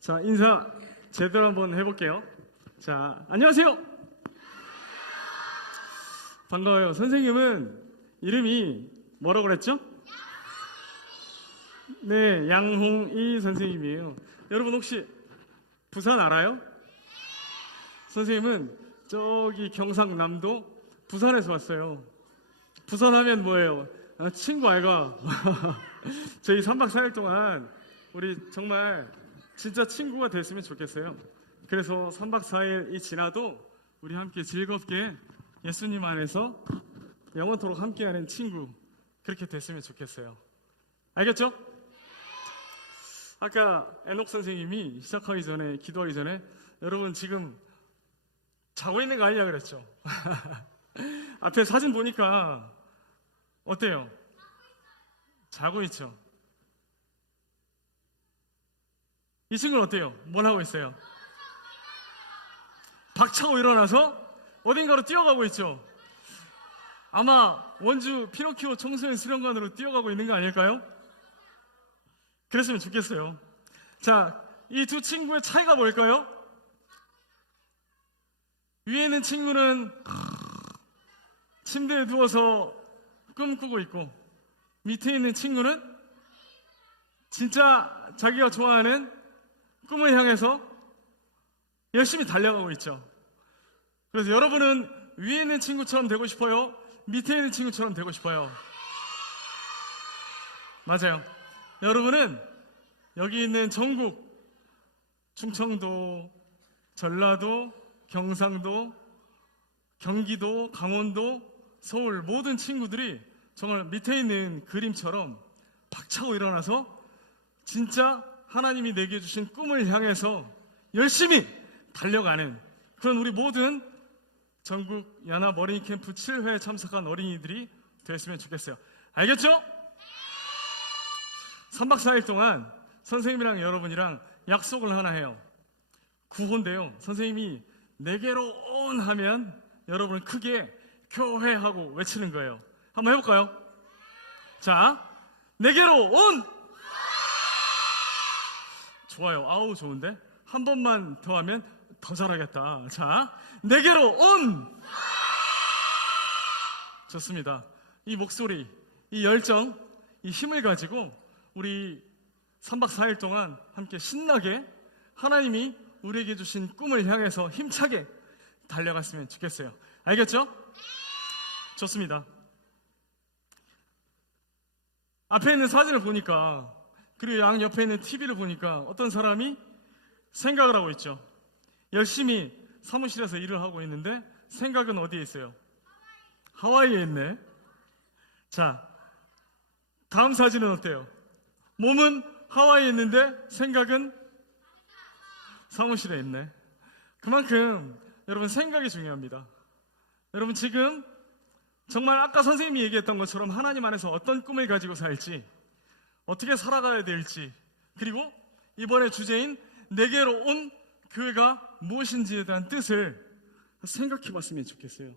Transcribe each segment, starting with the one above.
자, 인사 제대로 한번 해볼게요. 자, 안녕하세요. 반가워요. 선생님은 이름이 뭐라고 그랬죠? 네, 양홍이 선생님이에요. 여러분 혹시 부산 알아요? 선생님은 저기 경상남도 부산에서 왔어요. 부산 하면 뭐예요? 친구 알가? 저희 3박 4일 동안 우리 정말 진짜 친구가 됐으면 좋겠어요. 그래서 3박 4일이 지나도 우리 함께 즐겁게 예수님 안에서 영원토록 함께하는 친구, 그렇게 됐으면 좋겠어요. 알겠죠? 아까 에녹 선생님이 시작하기 전에, 기도하기 전에 여러분 지금 자고 있는 거 아니냐 그랬죠? 앞에 사진 보니까 어때요? 자고 있죠? 이 친구는 어때요? 뭘 하고 있어요? 박차고 일어나서 어딘가로 뛰어가고 있죠? 아마 원주 피노키오 청소년 수련관으로 뛰어가고 있는 거 아닐까요? 그랬으면 좋겠어요. 자, 이 두 친구의 차이가 뭘까요? 위에 있는 친구는 침대에 누워서 꿈꾸고 있고, 밑에 있는 친구는 진짜 자기가 좋아하는 꿈을 향해서 열심히 달려가고 있죠. 그래서 여러분은 위에 있는 친구처럼 되고 싶어요? 밑에 있는 친구처럼 되고 싶어요? 맞아요. 여러분은 여기 있는 전국, 충청도, 전라도, 경상도, 경기도, 강원도, 서울 모든 친구들이 정말 밑에 있는 그림처럼 박차고 일어나서 진짜 하나님이 내게 주신 꿈을 향해서 열심히 달려가는 그런 우리 모든 전국 연합 어린이 캠프 7회에 참석한 어린이들이 됐으면 좋겠어요. 알겠죠? 3박 4일 동안 선생님이랑 여러분이랑 약속을 하나 해요. 구호인데요. 선생님이 내게로 온 하면 여러분은 크게 교회하고 외치는 거예요. 한번 해볼까요? 자, 내게로 온! 좋아요. 아우, 좋은데? 한 번만 더 하면 더 잘하겠다. 자, 내게로 온! 좋습니다. 이 목소리, 이 열정, 이 힘을 가지고 우리 3박 4일 동안 함께 신나게 하나님이 우리에게 주신 꿈을 향해서 힘차게 달려갔으면 좋겠어요. 알겠죠? 좋습니다. 앞에 있는 사진을 보니까, 그리고 양 옆에 있는 TV를 보니까 어떤 사람이 생각을 하고 있죠. 열심히 사무실에서 일을 하고 있는데 생각은 어디에 있어요? 하와이에 있네. 자, 다음 사진은 어때요? 몸은 하와이에 있는데 생각은 사무실에 있네. 그만큼 여러분 생각이 중요합니다. 여러분 지금 정말 아까 선생님이 얘기했던 것처럼 하나님 안에서 어떤 꿈을 가지고 살지, 어떻게 살아가야 될지, 그리고 이번에 주제인 내게로 온 교회가 무엇인지에 대한 뜻을 생각해 봤으면 좋겠어요.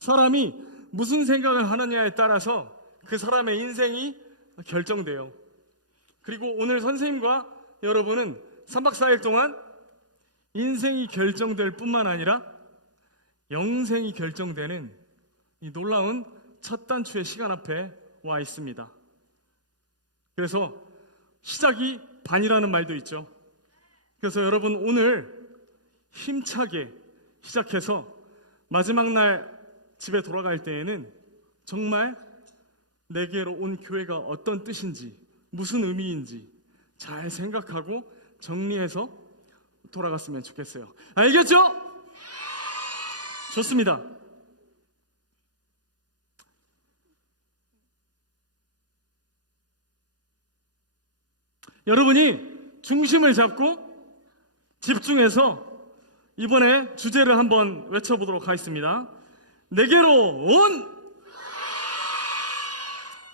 사람이 무슨 생각을 하느냐에 따라서 그 사람의 인생이 결정돼요. 그리고 오늘 선생님과 여러분은 3박 4일 동안 인생이 결정될 뿐만 아니라 영생이 결정되는 이 놀라운 첫 단추의 시간 앞에 와 있습니다. 그래서 시작이 반이라는 말도 있죠. 그래서 여러분 오늘 힘차게 시작해서 마지막 날 집에 돌아갈 때에는 정말 내게로 온 교회가 어떤 뜻인지, 무슨 의미인지 잘 생각하고 정리해서 돌아갔으면 좋겠어요. 알겠죠? 좋습니다. 여러분이 중심을 잡고 집중해서 이번에 주제를 한번 외쳐보도록 하겠습니다. 내게로 온!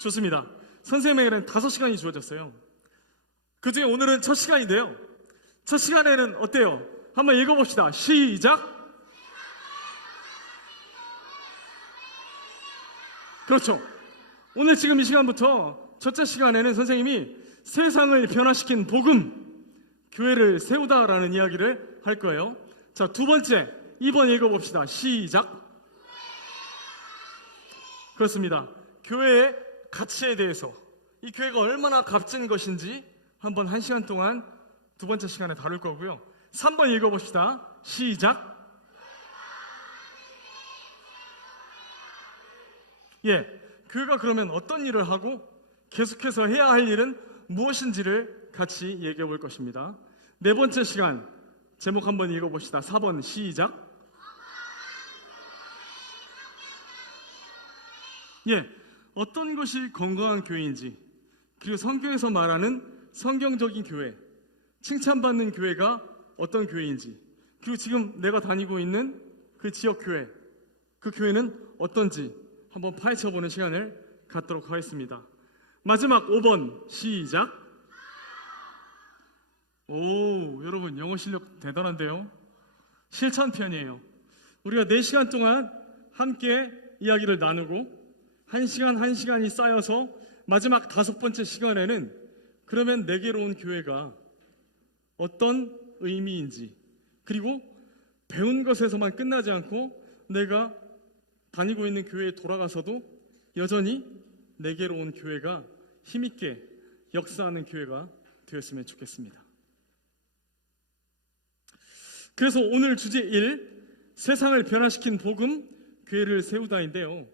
좋습니다. 선생님에게는 5시간이 주어졌어요. 그 중에 오늘은 첫 시간인데요. 첫 시간에는 어때요? 한번 읽어봅시다. 시작! 그렇죠. 오늘 지금 이 시간부터 첫째 시간에는 선생님이 세상을 변화시킨 복음, 교회를 세우다라는 이야기를 할 거예요. 자, 두 번째 2번 읽어봅시다. 시작. 그렇습니다. 교회의 가치에 대해서, 이 교회가 얼마나 값진 것인지 한번 1시간 동안 두 번째 시간에 다룰 거고요. 3번 읽어봅시다. 시작. 예, 교회가 그러면 어떤 일을 하고 계속해서 해야 할 일은 무엇인지를 같이 얘기해 볼 것입니다. 네 번째 시간 제목 한번 읽어봅시다. 4번 시작. 예, 어떤 것이 건강한 교회인지, 그리고 성경에서 말하는 성경적인 교회, 칭찬받는 교회가 어떤 교회인지, 그리고 지금 내가 다니고 있는 그 지역 교회, 그 교회는 어떤지 한번 파헤쳐보는 시간을 갖도록 하겠습니다. 마지막 5번 시작. 오, 여러분 영어 실력 대단한데요. 실천편이에요. 우리가 4시간 동안 함께 이야기를 나누고 1시간 1시간이 쌓여서 마지막 5번째 시간에는 그러면 내게로 온 교회가 어떤 의미인지, 그리고 배운 것에서만 끝나지 않고 내가 다니고 있는 교회에 돌아가서도 여전히 내게로 온 교회가 힘있게 역사하는 교회가 되었으면 좋겠습니다. 그래서 오늘 주제 1, 세상을 변화시킨 복음, 교회를 세우다인데요.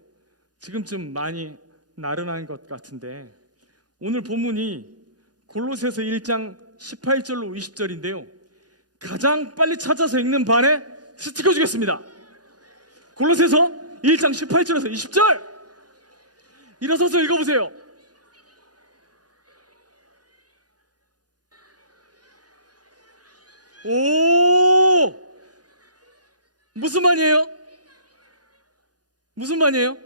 지금쯤 많이 나른한 것 같은데 오늘 본문이 골로새서 1장 18절로 20절인데요. 가장 빨리 찾아서 읽는 반에 스티커 주겠습니다. 골로새서 1장 18절에서 20절 일어서서 읽어보세요. 오, 무슨 말이에요? 무슨 말이에요?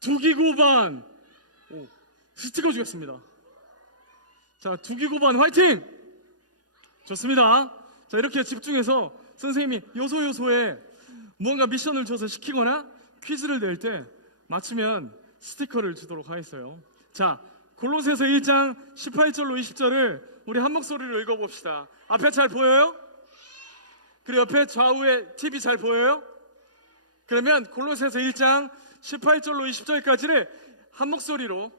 두기고반. 스티커 주겠습니다. 자, 두기고반 화이팅! 좋습니다. 자, 이렇게 집중해서 선생님이 요소요소에 무언가 미션을 줘서 시키거나 퀴즈를 낼 때 맞추면 스티커를 주도록 하겠어요. 자, 골로새서 1장 18절로 20절을 우리 한 목소리로 읽어봅시다. 앞에 잘 보여요? 그리고 옆에 좌우에 TV 잘 보여요? 그러면 골로새서 1장 18절로 20절까지를 한 목소리로,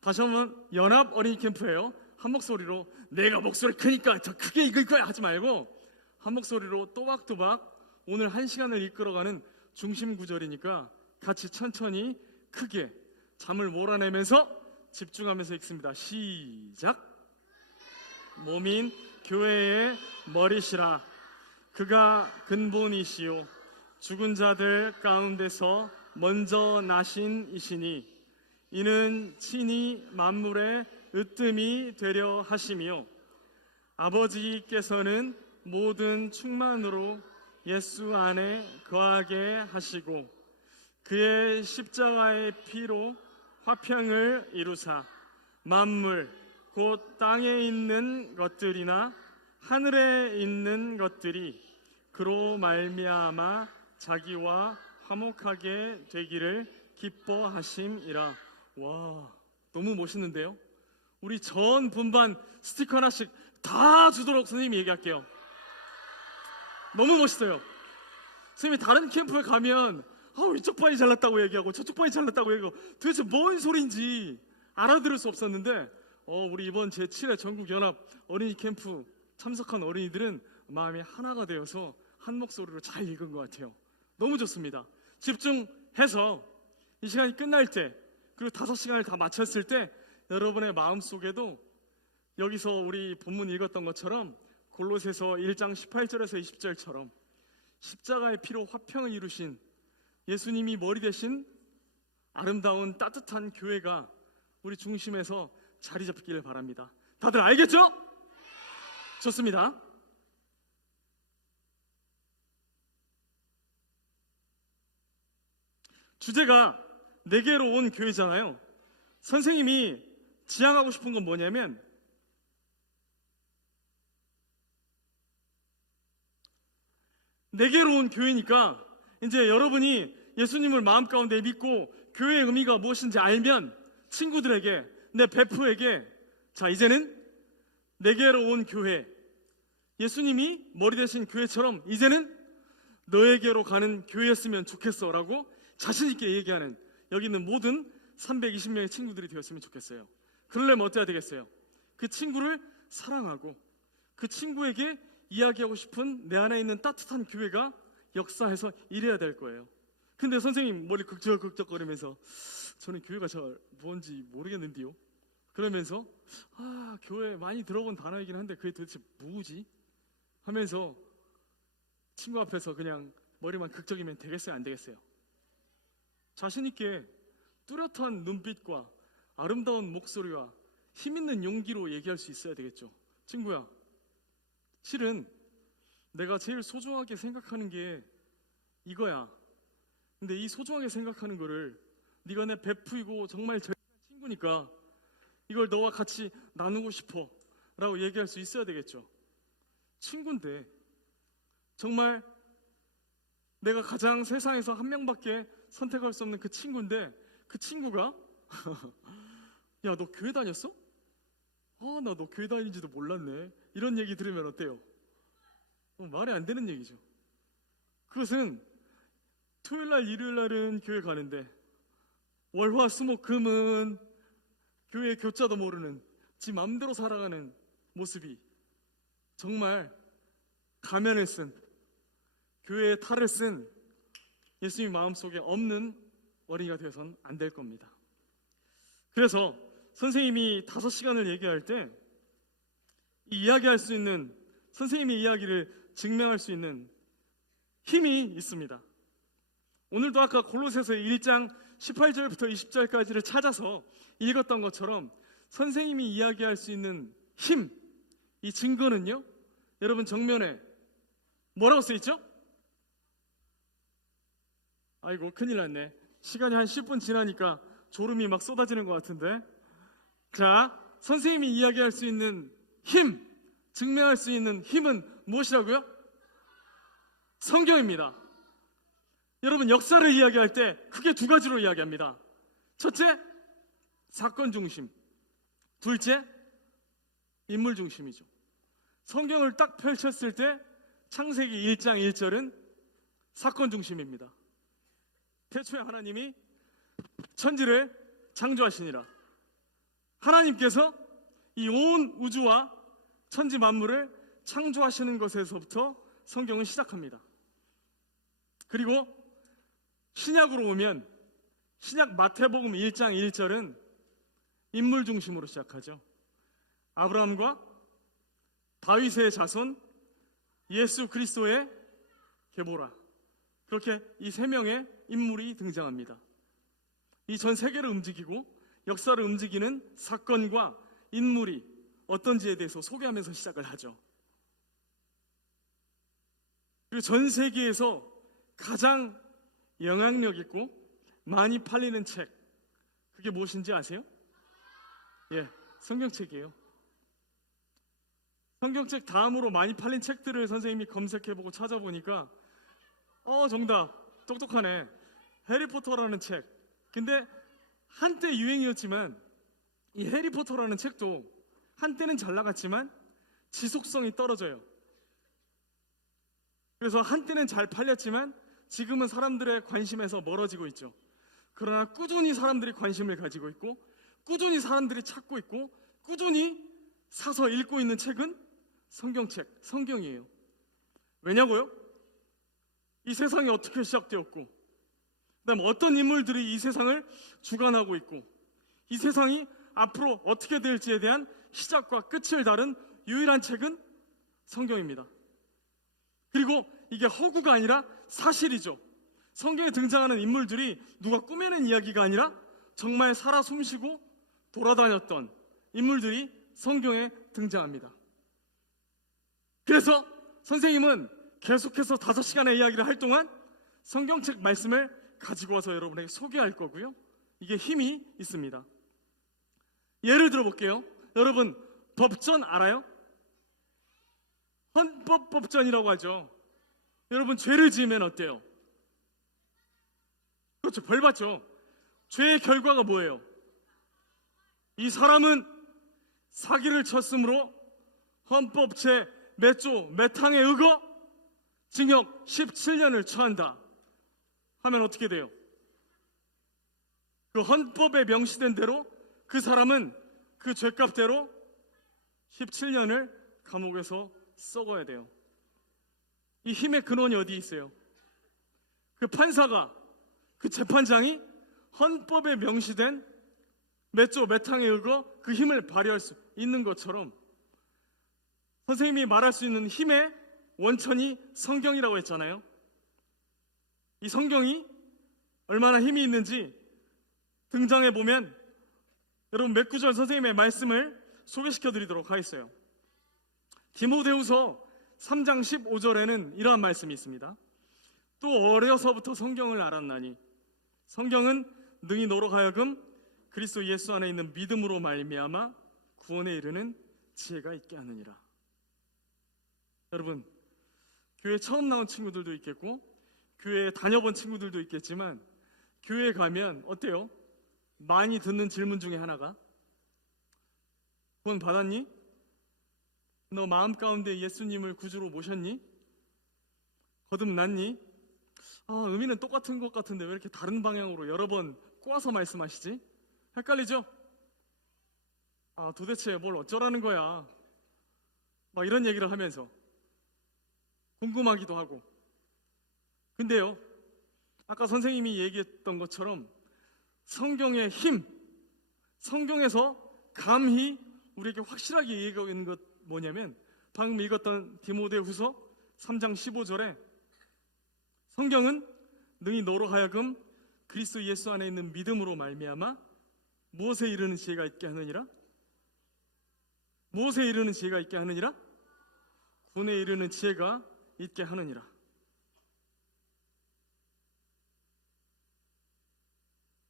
다시 한번 연합 어린이 캠프예요. 한 목소리로, 내가 목소리 크니까 더 크게 읽을 거야 하지 말고 한 목소리로 또박또박 오늘 1시간을 이끌어가는 중심 구절이니까 같이 천천히 크게 잠을 몰아내면서 집중하면서 읽습니다. 시작. 몸인 교회의 머리시라. 그가 근본이시요 죽은 자들 가운데서 먼저 나신 이시니 이는 친히 만물의 으뜸이 되려 하시며 아버지께서는 모든 충만으로 예수 안에 거하게 하시고 그의 십자가의 피로 화평을 이루사 만물 곧 땅에 있는 것들이나 하늘에 있는 것들이 그로 말미암아 자기와 화목하게 되기를 기뻐하심이라. 와, 너무 멋있는데요? 우리 전 분반 스티커 하나씩 다 주도록 선생님이 얘기할게요. 너무 멋있어요. 선생님이 다른 캠프에 가면 이쪽 반이 잘났다고 얘기하고 저쪽 반이 잘났다고 얘기하고 도대체 뭔 소리인지 알아들을 수 없었는데 우리 이번 제7회 전국연합 어린이 캠프 참석한 어린이들은 마음이 하나가 되어서 한 목소리로 잘 읽은 것 같아요. 너무 좋습니다. 집중해서 이 시간이 끝날 때, 그리고 5시간을 다 마쳤을 때 여러분의 마음속에도 여기서 우리 본문 읽었던 것처럼 골로새서 1장 18절에서 20절처럼 십자가의 피로 화평을 이루신 예수님이 머리 대신 아름다운 따뜻한 교회가 우리 중심에서 자리 잡기를 바랍니다. 다들 알겠죠? 좋습니다. 주제가 내게로 온 교회잖아요. 선생님이 지향하고 싶은 건 뭐냐면 내게로 온 교회니까 이제 여러분이 예수님을 마음 가운데 믿고 교회의 의미가 무엇인지 알면 친구들에게, 내 베프에게 자 이제는 내게로 온 교회, 예수님이 머리 대신 교회처럼 이제는 너에게로 가는 교회였으면 좋겠어 라고 자신 있게 얘기하는 여기 있는 모든 320명의 친구들이 되었으면 좋겠어요. 그러려면 어때야 되겠어요? 그 친구를 사랑하고 그 친구에게 이야기하고 싶은 내 안에 있는 따뜻한 교회가 역사해서 이래야 될 거예요. 근데 선생님 머리 극적극적거리면서 저는 교회가 잘 뭔지 모르겠는데요, 그러면서 교회 많이 들어본 단어이긴 한데 그게 도대체 뭐지? 하면서 친구 앞에서 그냥 머리만 극적이면 되겠어요, 안 되겠어요? 자신 있게 뚜렷한 눈빛과 아름다운 목소리와 힘있는 용기로 얘기할 수 있어야 되겠죠. 친구야, 실은 내가 제일 소중하게 생각하는 게 이거야. 근데 이 소중하게 생각하는 거를 네가 내 베프이고 정말 제일 친구니까 이걸 너와 같이 나누고 싶어 라고 얘기할 수 있어야 되겠죠. 친구인데, 정말 내가 가장 세상에서 한 명밖에 선택할 수 없는 그 친구인데, 그 친구가 야, 너 교회 다녔어? 나 너 교회 다니는지도 몰랐네, 이런 얘기 들으면 어때요? 말이 안 되는 얘기죠. 그것은 토요일날 일요일날은 교회 가는데 월화수목금은 교회 교자도 모르는 지 맘대로 살아가는 모습이 정말 가면을 쓴, 교회의 탈을 쓴 예수님 마음속에 없는 어린이가 되어서는 안 될 겁니다. 그래서 선생님이 5시간을 얘기할 때 이야기할 수 있는, 선생님의 이야기를 증명할 수 있는 힘이 있습니다. 오늘도 아까 골로새서 1장 18절부터 20절까지를 찾아서 읽었던 것처럼 선생님이 이야기할 수 있는 힘, 이 증거는요, 여러분 정면에 뭐라고 써있죠? 아이고 큰일 났네. 시간이 한 10분 지나니까 졸음이 막 쏟아지는 것 같은데. 자, 선생님이 이야기할 수 있는 힘, 증명할 수 있는 힘은 무엇이라고요? 성경입니다. 여러분, 역사를 이야기할 때 크게 2가지로 이야기합니다. 첫째, 사건 중심. 둘째, 인물 중심이죠. 성경을 딱 펼쳤을 때 창세기 1장 1절은 사건 중심입니다. 태초에 하나님이 천지를 창조하시니라. 하나님께서 이 온 우주와 천지 만물을 창조하시는 것에서부터 성경은 시작합니다. 그리고 신약으로 오면 신약 마태복음 1장 1절은 인물 중심으로 시작하죠. 아브라함과 다윗의 자손 예수 그리스도의 계보라. 그렇게 이 3명의 인물이 등장합니다. 이 전 세계를 움직이고 역사를 움직이는 사건과 인물이 어떤지에 대해서 소개하면서 시작을 하죠. 그리고 전 세계에서 가장 영향력 있고 많이 팔리는 책, 그게 무엇인지 아세요? 예, 성경책이에요. 성경책 다음으로 많이 팔린 책들을 선생님이 검색해보고 찾아보니까 정답, 똑똑하네. 해리포터라는 책. 근데 한때 유행이었지만 이 해리포터라는 책도 한때는 잘 나갔지만 지속성이 떨어져요. 그래서 한때는 잘 팔렸지만 지금은 사람들의 관심에서 멀어지고 있죠. 그러나 꾸준히 사람들이 관심을 가지고 있고 꾸준히 사람들이 찾고 있고 꾸준히 사서 읽고 있는 책은 성경책, 성경이에요. 왜냐고요? 이 세상이 어떻게 시작되었고, 그다음 어떤 인물들이 이 세상을 주관하고 있고, 이 세상이 앞으로 어떻게 될지에 대한 시작과 끝을 다룬 유일한 책은 성경입니다. 그리고 이게 허구가 아니라 사실이죠. 성경에 등장하는 인물들이 누가 꾸며낸 이야기가 아니라 정말 살아 숨쉬고 돌아다녔던 인물들이 성경에 등장합니다. 그래서 선생님은 계속해서 5시간의 이야기를 할 동안 성경책 말씀을 가지고 와서 여러분에게 소개할 거고요. 이게 힘이 있습니다. 예를 들어볼게요. 여러분, 법전 알아요? 헌법법전이라고 하죠. 여러분, 죄를 지으면 어때요? 그렇죠, 벌 받죠. 죄의 결과가 뭐예요? 이 사람은 사기를 쳤으므로 헌법 몇 조 몇 항에 의거 징역 17년을 처한다 하면 어떻게 돼요? 그 헌법에 명시된 대로 그 사람은 그 죄값대로 17년을 감옥에서 썩어야 돼요. 이 힘의 근원이 어디 있어요? 그 판사가, 그 재판장이 헌법에 명시된 몇 조 몇 항에 의거 그 힘을 발휘할 수 있는 것처럼 선생님이 말할 수 있는 힘의 원천이 성경이라고 했잖아요. 이 성경이 얼마나 힘이 있는지 등장해 보면 여러분 몇 구절 선생님의 말씀을 소개시켜 드리도록 하겠어요. 디모데후서 3장 15절에는 이러한 말씀이 있습니다. 또 어려서부터 성경을 알았나니 성경은 능히 너로 하여금 그리스도 예수 안에 있는 믿음으로 말미암아 구원에 이르는 지혜가 있게 하느니라. 여러분, 교회 처음 나온 친구들도 있겠고 교회에 다녀본 친구들도 있겠지만 교회에 가면 어때요? 많이 듣는 질문 중에 하나가 구원 받았니? 너 마음 가운데 예수님을 구주로 모셨니? 거듭났니? 의미는 똑같은 것 같은데 왜 이렇게 다른 방향으로 여러 번 꼬아서 말씀하시지? 헷갈리죠? 도대체 뭘 어쩌라는 거야? 막 이런 얘기를 하면서 궁금하기도 하고. 근데요, 아까 선생님이 얘기했던 것처럼 성경의 힘, 성경에서 감히 우리에게 확실하게 얘기하고 있는 것 뭐냐면 방금 읽었던 디모데후서 3장 15절에 성경은 능히 너로 하여금 그리스도 예수 안에 있는 믿음으로 말미암아 무엇에 이르는 지혜가 있게 하느니라? 무엇에 이르는 지혜가 있게 하느니라? 구원에 이르는 지혜가 있게 하느니라.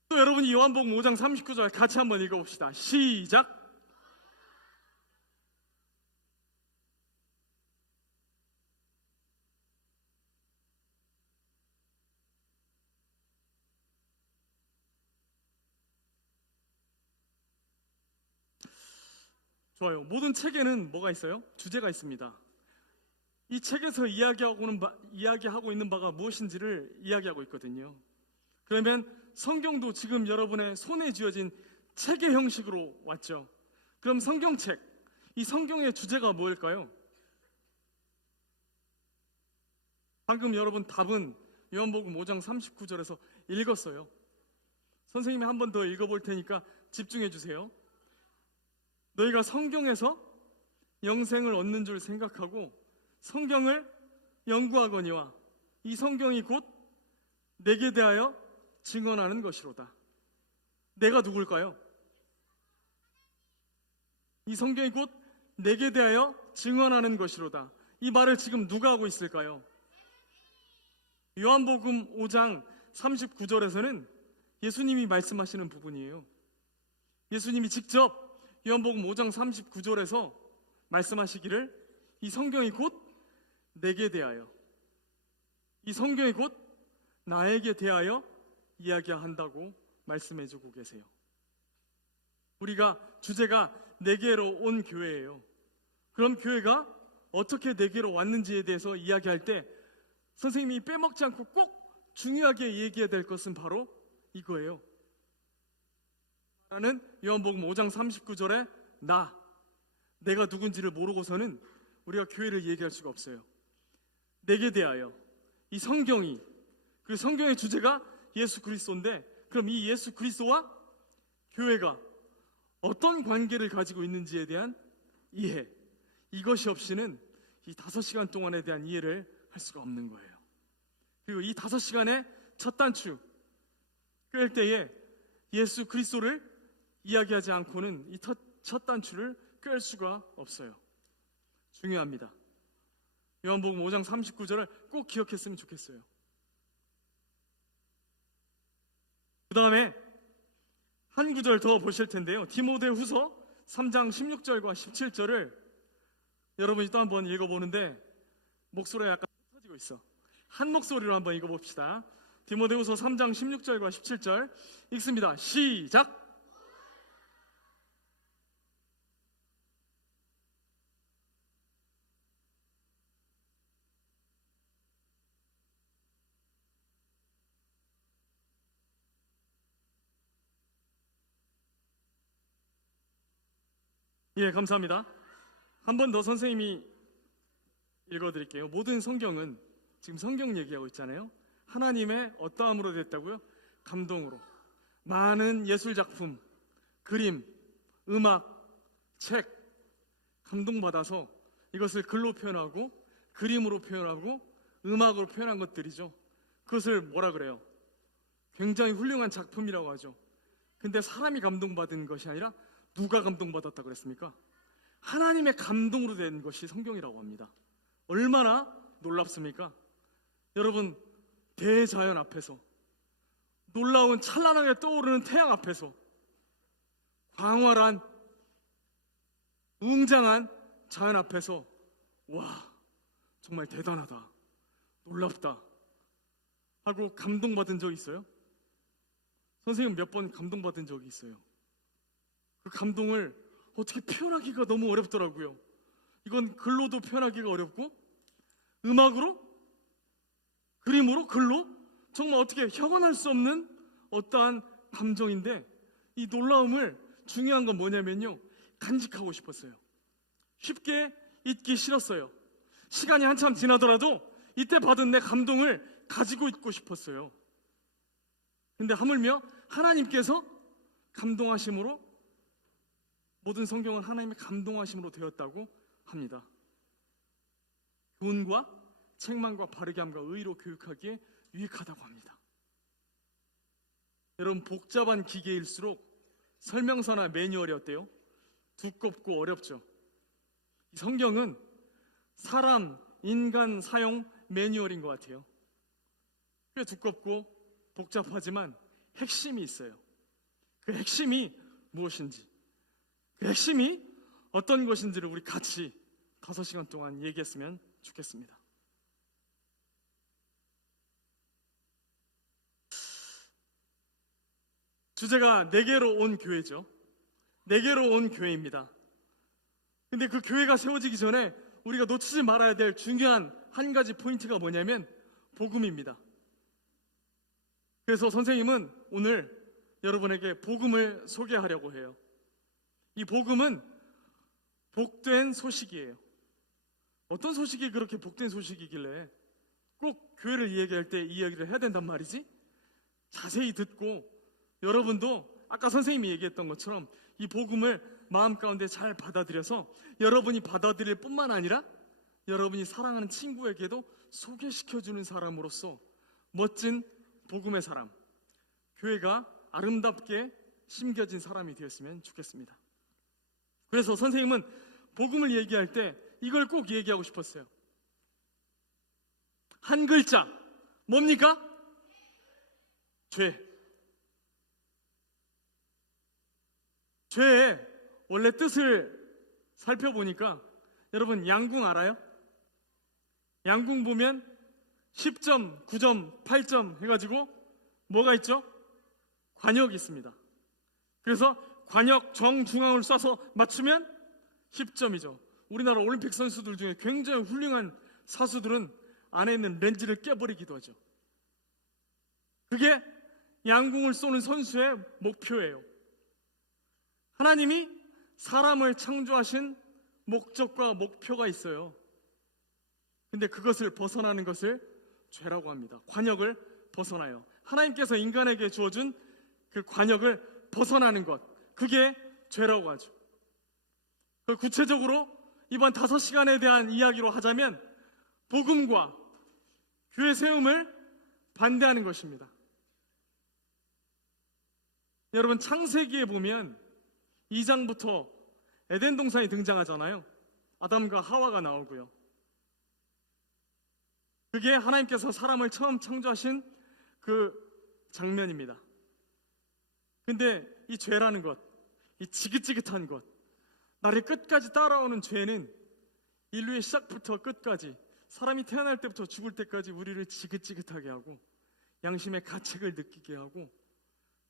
또 여러분이 요한복음 5장 39절 같이 한번 읽어봅시다. 시작. 좋아요. 모든 책에는 뭐가 있어요? 주제가 있습니다. 이 책에서 이야기하고 있는 바가 무엇인지를 이야기하고 있거든요. 그러면 성경도 지금 여러분의 손에 쥐어진 책의 형식으로 왔죠. 그럼 성경책, 이 성경의 주제가 뭘까요? 방금 여러분 답은 요한복음 5장 39절에서 읽었어요. 선생님이 한 번 더 읽어볼 테니까 집중해 주세요. 너희가 성경에서 영생을 얻는 줄 생각하고 성경을 연구하거니와 이 성경이 곧 내게 대하여 증언하는 것이로다. 내가 누굴까요? 이 성경이 곧 내게 대하여 증언하는 것이로다. 이 말을 지금 누가 하고 있을까요? 요한복음 5장 39절에서는 예수님이 말씀하시는 부분이에요. 예수님이 직접 요한복음 5장 39절에서 말씀하시기를 이 성경이 곧 내게 대하여, 이 성경이 곧 나에게 대하여 이야기한다고 말씀해주고 계세요. 우리가 주제가 내게로 온 교회예요. 그럼 교회가 어떻게 내게로 왔는지에 대해서 이야기할 때 선생님이 빼먹지 않고 꼭 중요하게 얘기해야 될 것은 바로 이거예요. 라는 요한복음 5장 39절에 내가 누군지를 모르고서는 우리가 교회를 얘기할 수가 없어요. 내게 대하여 이 성경이, 그 성경의 주제가 예수 그리스도인데 그럼 이 예수 그리스도와 교회가 어떤 관계를 가지고 있는지에 대한 이해, 이것이 없이는 이 5시간 동안에 대한 이해를 할 수가 없는 거예요. 그리고 이 5시간의 첫 단추 끌 때에 예수 그리스도를 이야기하지 않고는 이 첫 단추를 끌 수가 없어요. 중요합니다. 요한복음 5장 39절을 꼭 기억했으면 좋겠어요. 그 다음에 한 구절 더 보실 텐데요. 디모데후서 3장 16절과 17절을 여러분이 또 한번 읽어보는데 목소리가 약간 터지고 있어. 한 목소리로 한번 읽어봅시다. 디모데후서 3장 16절과 17절 읽습니다. 시작. 예, 감사합니다. 한 번 더 선생님이 읽어드릴게요. 모든 성경은 지금 성경 얘기하고 있잖아요. 하나님의 어떠함으로 됐다고요? 감동으로. 많은 예술 작품, 그림, 음악, 책 감동받아서 이것을 글로 표현하고 그림으로 표현하고 음악으로 표현한 것들이죠. 그것을 뭐라 그래요? 굉장히 훌륭한 작품이라고 하죠. 근데 사람이 감동받은 것이 아니라 누가 감동받았다 그랬습니까? 하나님의 감동으로 된 것이 성경이라고 합니다. 얼마나 놀랍습니까? 여러분, 대자연 앞에서, 놀라운 찬란하게 떠오르는 태양 앞에서, 광활한 웅장한 자연 앞에서 와, 정말 대단하다, 놀랍다 하고 감동받은 적 있어요? 선생님 몇 번 감동받은 적이 있어요. 그 감동을 어떻게 표현하기가 너무 어렵더라고요. 이건 글로도 표현하기가 어렵고 음악으로, 그림으로, 글로 정말 어떻게 형언할 수 없는 어떠한 감정인데, 이 놀라움을 중요한 건 뭐냐면요, 간직하고 싶었어요. 쉽게 잊기 싫었어요. 시간이 한참 지나더라도 이때 받은 내 감동을 가지고 있고 싶었어요. 근데 하물며 하나님께서 감동하심으로, 모든 성경은 하나님의 감동하심으로 되었다고 합니다. 교훈과 책망과 바르게 함과 의로 교육하기에 유익하다고 합니다. 여러분, 복잡한 기계일수록 설명서나 매뉴얼이 어때요? 두껍고 어렵죠. 성경은 사람, 인간 사용 매뉴얼인 것 같아요. 꽤 두껍고 복잡하지만 핵심이 있어요. 그 핵심이 무엇인지, 그 핵심이 어떤 것인지를 우리 같이 5시간 동안 얘기했으면 좋겠습니다. 주제가 내게로 온 교회죠. 내게로 온 교회입니다. 근데 그 교회가 세워지기 전에 우리가 놓치지 말아야 될 중요한 한 가지 포인트가 뭐냐면 복음입니다. 그래서 선생님은 오늘 여러분에게 복음을 소개하려고 해요. 이 복음은 복된 소식이에요. 어떤 소식이 그렇게 복된 소식이길래 꼭 교회를 이야기할 때 이 이야기를 해야 된단 말이지? 자세히 듣고 여러분도 아까 선생님이 얘기했던 것처럼 이 복음을 마음 가운데 잘 받아들여서 여러분이 받아들일 뿐만 아니라 여러분이 사랑하는 친구에게도 소개시켜주는 사람으로서 멋진 복음의 사람, 교회가 아름답게 심겨진 사람이 되었으면 좋겠습니다. 그래서 선생님은 복음을 얘기할 때 이걸 꼭 얘기하고 싶었어요. 한 글자, 뭡니까? 죄. 죄의 원래 뜻을 살펴보니까 여러분 양궁 알아요? 양궁 보면 10점, 9점, 8점 해가지고 뭐가 있죠? 관역이 있습니다. 그래서 관역 정중앙을 쏴서 맞추면 10점이죠. 우리나라 올림픽 선수들 중에 굉장히 훌륭한 사수들은 안에 있는 렌즈를 깨버리기도 하죠. 그게 양궁을 쏘는 선수의 목표예요. 하나님이 사람을 창조하신 목적과 목표가 있어요. 근데 그것을 벗어나는 것을 죄라고 합니다. 관역을 벗어나요. 하나님께서 인간에게 주어준 그 관역을 벗어나는 것, 그게 죄라고 하죠. 구체적으로 이번 5시간에 대한 이야기로 하자면 복음과 교회 세움을 반대하는 것입니다. 여러분, 창세기에 보면 2장부터 에덴 동산이 등장하잖아요. 아담과 하와가 나오고요. 그게 하나님께서 사람을 처음 창조하신 그 장면입니다. 근데 이 죄라는 것, 이 지긋지긋한 것, 나를 끝까지 따라오는 죄는 인류의 시작부터 끝까지, 사람이 태어날 때부터 죽을 때까지 우리를 지긋지긋하게 하고 양심의 가책을 느끼게 하고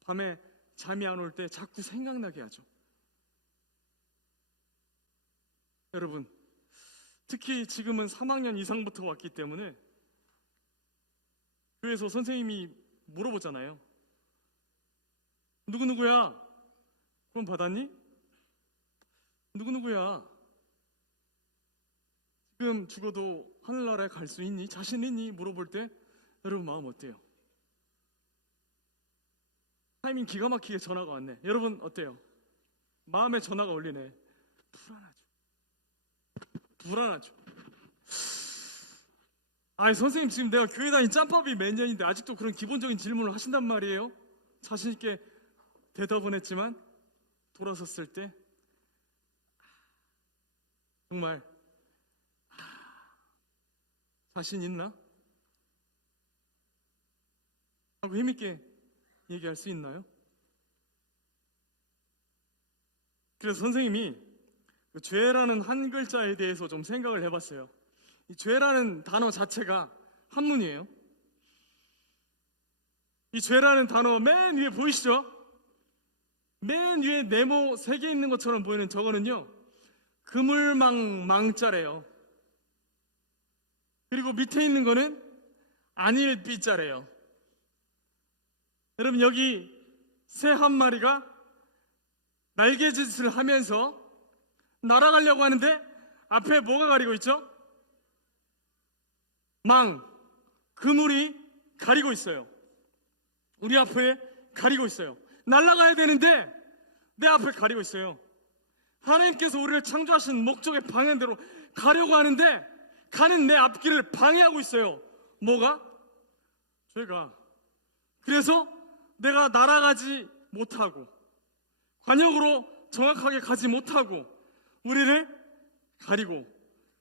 밤에 잠이 안 올 때 자꾸 생각나게 하죠. 여러분, 특히 지금은 3학년 이상부터 왔기 때문에 교회에서 선생님이 물어보잖아요. 누구누구야? 그럼 받았니? 누구누구야? 지금 죽어도 하늘나라에 갈 수 있니? 자신 있니? 물어볼 때 여러분 마음 어때요? 타이밍 기가 막히게 전화가 왔네. 여러분 어때요? 마음에 전화가 올리네. 불안하죠. 아니 선생님, 지금 내가 교회 다닌 짬밥이 몇 년인데 아직도 그런 기본적인 질문을 하신단 말이에요? 자신 있게 대답은 했지만 돌아섰을 때 정말 자신 있나? 하고 힘있게 얘기할 수 있나요? 그래서 선생님이 그 죄라는 한 글자에 대해서 좀 생각을 해봤어요. 이 죄라는 단어 자체가 한문이에요. 이 죄라는 단어 맨 위에 보이시죠? 맨 위에 네모 3개 있는 것처럼 보이는 저거는요, 그물망 망자래요. 그리고 밑에 있는 거는 안일비자래요. 여러분, 여기 새 한 마리가 날개짓을 하면서 날아가려고 하는데 앞에 뭐가 가리고 있죠? 망, 그물이 가리고 있어요. 우리 앞에 가리고 있어요. 날아가야 되는데 내 앞에 가리고 있어요. 하나님께서 우리를 창조하신 목적의 방향대로 가려고 하는데 가는 내 앞길을 방해하고 있어요. 뭐가? 죄가. 그래서 내가 날아가지 못하고 관역으로 정확하게 가지 못하고 우리를 가리고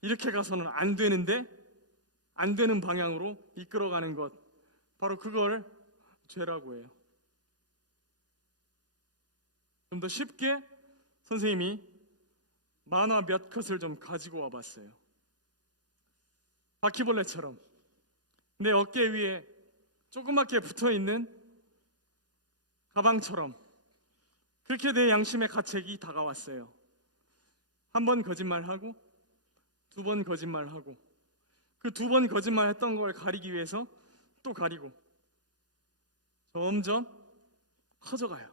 이렇게 가서는 안 되는데 안 되는 방향으로 이끌어가는 것, 바로 그걸 죄라고 해요. 좀 더 쉽게 선생님이 만화 몇 컷을 좀 가지고 와봤어요. 바퀴벌레처럼 내 어깨 위에 조그맣게 붙어있는 가방처럼 그렇게 내 양심의 가책이 다가왔어요. 한 번 거짓말하고 2번 거짓말하고 그 2번 거짓말했던 걸 가리기 위해서 또 가리고 점점 커져가요.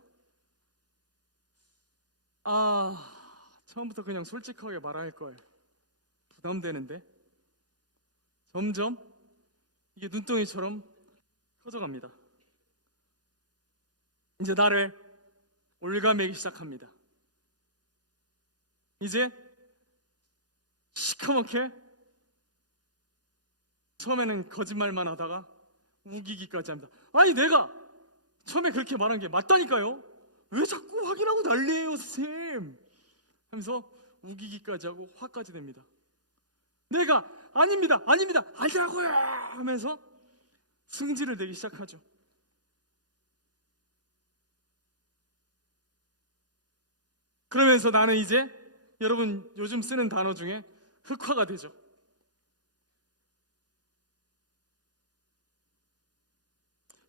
처음부터 그냥 솔직하게 말할 걸, 부담되는데 점점 이게 눈덩이처럼 커져갑니다. 이제 나를 올가매기 시작합니다. 이제 시커멓게 처음에는 거짓말만 하다가 우기기까지 합니다. 아니, 내가 처음에 그렇게 말한 게 맞다니까요. 왜 자꾸 확인하고 난리예요, 선생님? 하면서 우기기까지 하고 화까지 냅니다. 내가 아닙니다, 아니라고요 하면서 승질을 내기 시작하죠. 그러면서 나는 이제 여러분 요즘 쓰는 단어 중에 흑화가 되죠.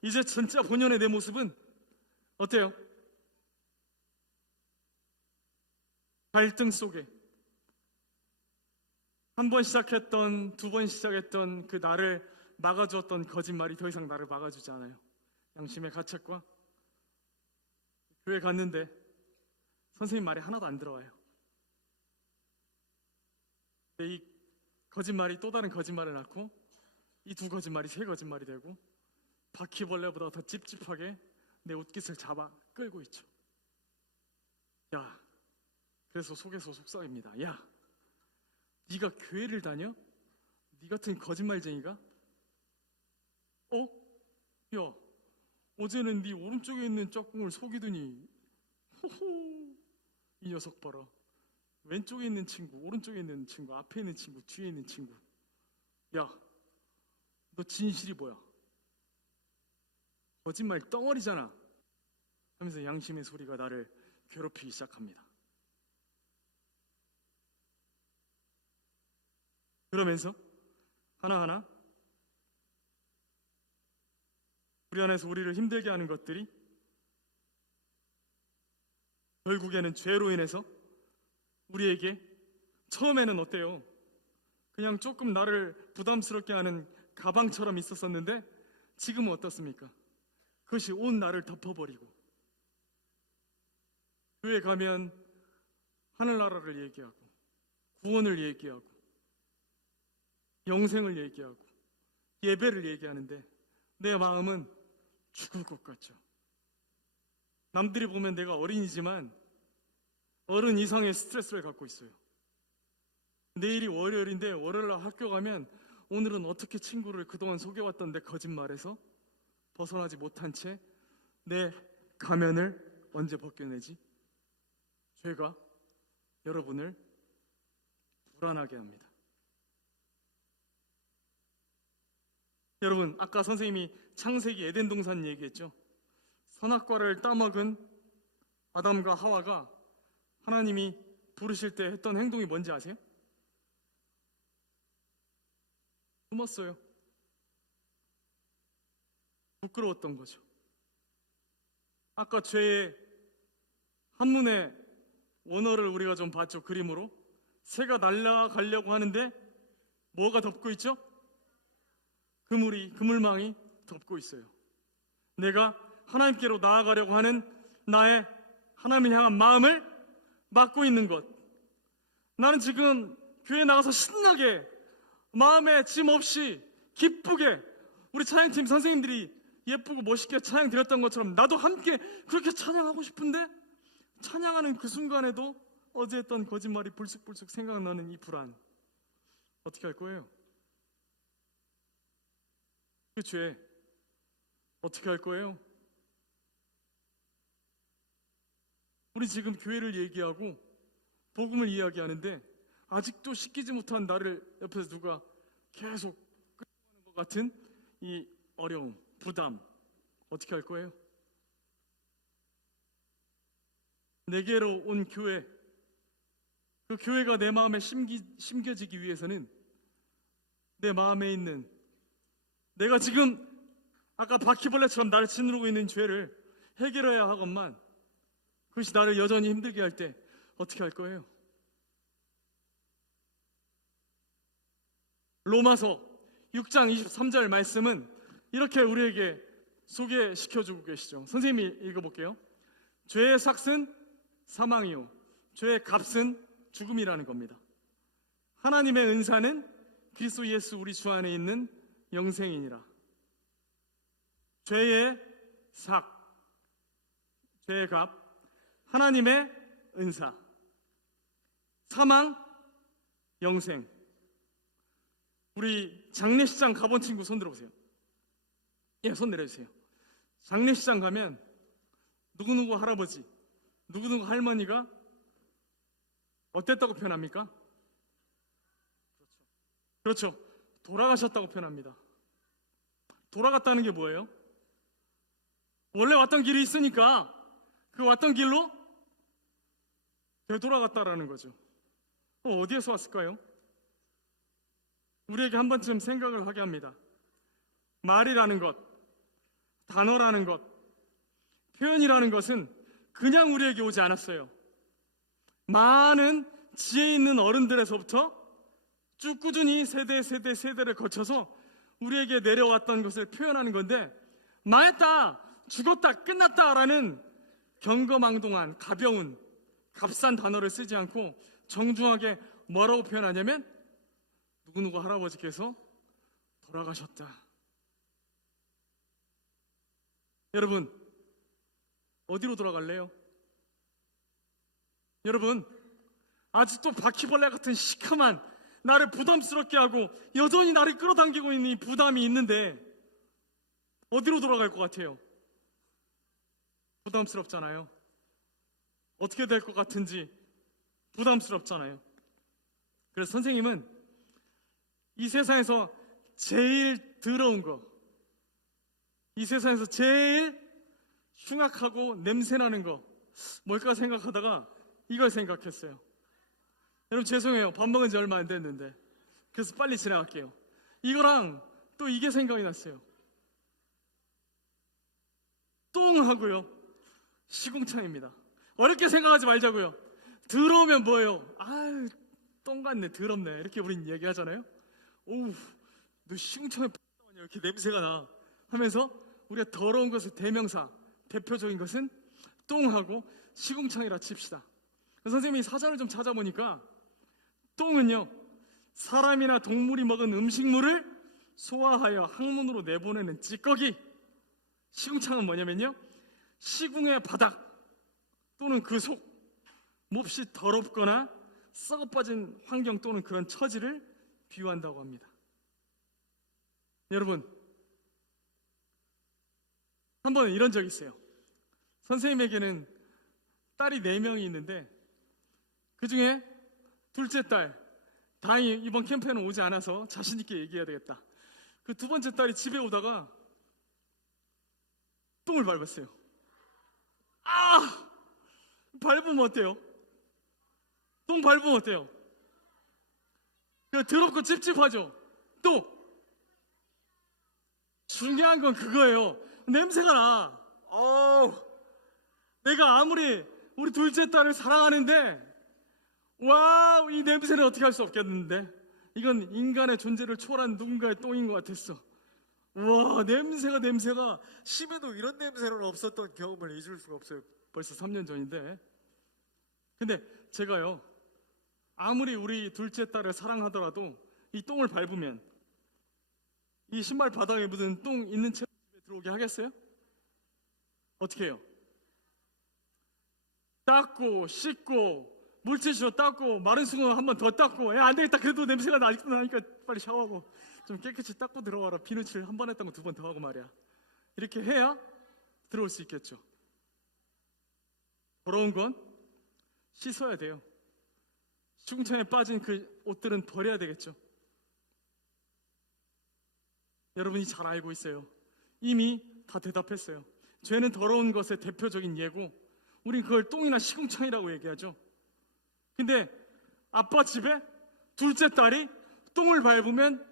이제 진짜 본연의 내 모습은 어때요? 갈등 속에 한 번 시작했던, 2번 시작했던 그 나를 막아주었던 거짓말이 더 이상 나를 막아주지 않아요. 양심의 가책과 교회 갔는데 선생님 말이 하나도 안 들어와요. 이 거짓말이 또 다른 거짓말을 낳고 이 2 거짓말이 3 거짓말이 되고 바퀴벌레보다 더 찝찝하게 내 옷깃을 잡아 끌고 있죠. 야, 그래서 속에서 속삭입니다. 야, 네가 교회를 다녀? 네 같은 거짓말쟁이가? 야, 어제는 네 오른쪽에 있는 짝꿍을 속이더니 호호, 이 녀석 봐라. 왼쪽에 있는 친구, 오른쪽에 있는 친구, 앞에 있는 친구, 뒤에 있는 친구. 야, 너 진실이 뭐야? 거짓말 덩어리잖아 하면서 양심의 소리가 나를 괴롭히기 시작합니다. 그러면서 하나하나 우리 안에서 우리를 힘들게 하는 것들이 결국에는 죄로 인해서 우리에게 처음에는 어때요? 그냥 조금 나를 부담스럽게 하는 가방처럼 있었었는데 지금은 어떻습니까? 그것이 온 나를 덮어버리고 교회 가면 하늘나라를 얘기하고 구원을 얘기하고 영생을 얘기하고 예배를 얘기하는데 내 마음은 죽을 것 같죠. 남들이 보면 내가 어린이지만 어른 이상의 스트레스를 갖고 있어요. 내일이 월요일인데 월요일날 학교 가면 오늘은 어떻게 친구를 그동안 속여왔던 내 거짓말에서 벗어나지 못한 채 내 가면을 언제 벗겨내지? 죄가 여러분을 불안하게 합니다. 여러분, 아까 선생님이 창세기 에덴 동산 얘기했죠. 선악과를 따먹은 아담과 하와가 하나님이 부르실 때 했던 행동이 뭔지 아세요? 숨었어요. 부끄러웠던 거죠. 아까 죄의 한문의 원어를 우리가 좀 봤죠. 그림으로 새가 날아가려고 하는데 뭐가 덮고 있죠? 그물망이 덮고 있어요. 내가 하나님께로 나아가려고 하는 나의 하나님을 향한 마음을 막고 있는 것. 나는 지금 교회 나가서 신나게 마음에 짐 없이 기쁘게 우리 찬양팀 선생님들이 예쁘고 멋있게 찬양 드렸던 것처럼 나도 함께 그렇게 찬양하고 싶은데 찬양하는 그 순간에도 어제 했던 거짓말이 불쑥불쑥 생각나는 이 불안. 어떻게 할 거예요? 그 죄 어떻게 할 거예요? 우리 지금 교회를 얘기하고 복음을 이야기하는데 아직도 씻기지 못한 나를 옆에서 누가 계속 끌어가는 것 같은 이 어려움, 부담 어떻게 할 거예요? 내게로 온 교회, 그 교회가 내 마음에 심겨지기 위해서는 내 마음에 있는 내가 지금 아까 바퀴벌레처럼 나를 짓누르고 있는 죄를 해결해야 하건만 그것이 나를 여전히 힘들게 할 때 어떻게 할 거예요? 로마서 6장 23절 말씀은 이렇게 우리에게 소개시켜주고 계시죠. 선생님이 읽어볼게요. 죄의 삭은 사망이요 죄의 값은 죽음이라는 겁니다. 하나님의 은사는 그리스도 예수 우리 주 안에 있는 영생이니라. 죄의 삭, 죄의 값, 하나님의 은사, 사망, 영생. 우리 장례식장 가본 친구 손 들어보세요. 예, 손 내려주세요. 장례식장 가면 누구누구 할아버지, 누구누구 할머니가 어땠다고 표현합니까? 그렇죠. 돌아가셨다고 표현합니다. 돌아갔다는 게 뭐예요? 원래 왔던 길이 있으니까 그 왔던 길로 되돌아갔다라는 거죠. 어디에서 왔을까요? 우리에게 한 번쯤 생각을 하게 합니다. 말이라는 것, 단어라는 것, 표현이라는 것은 그냥 우리에게 오지 않았어요. 많은 지혜 있는 어른들에서부터 쭉 꾸준히 세대를 거쳐서 우리에게 내려왔던 것을 표현하는 건데, 망했다, 죽었다, 끝났다라는 경거망동한 가벼운 값싼 단어를 쓰지 않고 정중하게 뭐라고 표현하냐면 누구누구 할아버지께서 돌아가셨다. 여러분, 어디로 돌아갈래요? 여러분, 아직도 바퀴벌레 같은 시커먼 나를 부담스럽게 하고 여전히 나를 끌어당기고 있는 이 부담이 있는데 어디로 돌아갈 것 같아요? 부담스럽잖아요. 어떻게 될 것 같은지 부담스럽잖아요. 그래서 선생님은 이 세상에서 제일 더러운 거, 이 세상에서 제일 흉악하고 냄새나는 거 뭘까 생각하다가 이걸 생각했어요. 여러분 죄송해요. 밥 먹은 지 얼마 안 됐는데 그래서 빨리 지나갈게요. 이거랑 또 이게 생각이 났어요. 똥하고요 시궁창입니다. 어렵게 생각하지 말자고요. 더러우면 뭐예요? 아유, 똥 같네, 더럽네, 이렇게 우린 얘기하잖아요. 오우, 너 시궁창에 이렇게 냄새가 나 하면서 우리가 더러운 것의 대명사, 대표적인 것은 똥하고 시궁창이라 칩시다. 선생님이 사전을 좀 찾아보니까 똥은요, 사람이나 동물이 먹은 음식물을 소화하여 항문으로 내보내는 찌꺼기. 시궁창은 뭐냐면요, 시궁의 바닥 또는 그 속, 몹시 더럽거나 썩어빠진 환경 또는 그런 처지를 비유한다고 합니다. 여러분, 한번 이런 적이 있어요. 선생님에게는 딸이 4명이 있는데 그 중에 둘째 딸, 다행히 이번 캠프에는 오지 않아서 자신 있게 얘기해야 되겠다. 그 두 번째 딸이 집에 오다가 똥을 밟았어요. 아! 밟으면 어때요? 똥 밟으면 어때요? 더럽고 찝찝하죠? 또 중요한 건 그거예요. 냄새가 나. 내가 아무리 우리 둘째 딸을 사랑하는데 와우, 이 냄새는 어떻게 할 수 없겠는데, 이건 인간의 존재를 초월한 누군가의 똥인 것 같았어. 와, 냄새가 심해도 이런 냄새는 없었던 경험을 잊을 수가 없어요. 벌써 3년 전인데. 근데 제가요, 아무리 우리 둘째 딸을 사랑하더라도 이 똥을 밟으면 이 신발 바닥에 묻은 똥 있는 채로 집에 들어오게 하겠어요? 어떻게 해요? 닦고 씻고 물티슈로 닦고 마른 수건 한 번 더 닦고, 야, 안 되겠다, 그래도 냄새가 아직도 나니까 빨리 샤워하고 좀 깨끗이 닦고 들어와라. 비누칠 한 번 했던 거 2번 더 하고 말이야. 이렇게 해야 들어올 수 있겠죠. 더러운 건 씻어야 돼요. 시궁창에 빠진 그 옷들은 버려야 되겠죠. 여러분이 잘 알고 있어요. 이미 다 대답했어요. 죄는 더러운 것의 대표적인 예고, 우린 그걸 똥이나 시궁창이라고 얘기하죠. 근데 아빠 집에 둘째 딸이 똥을 밟으면,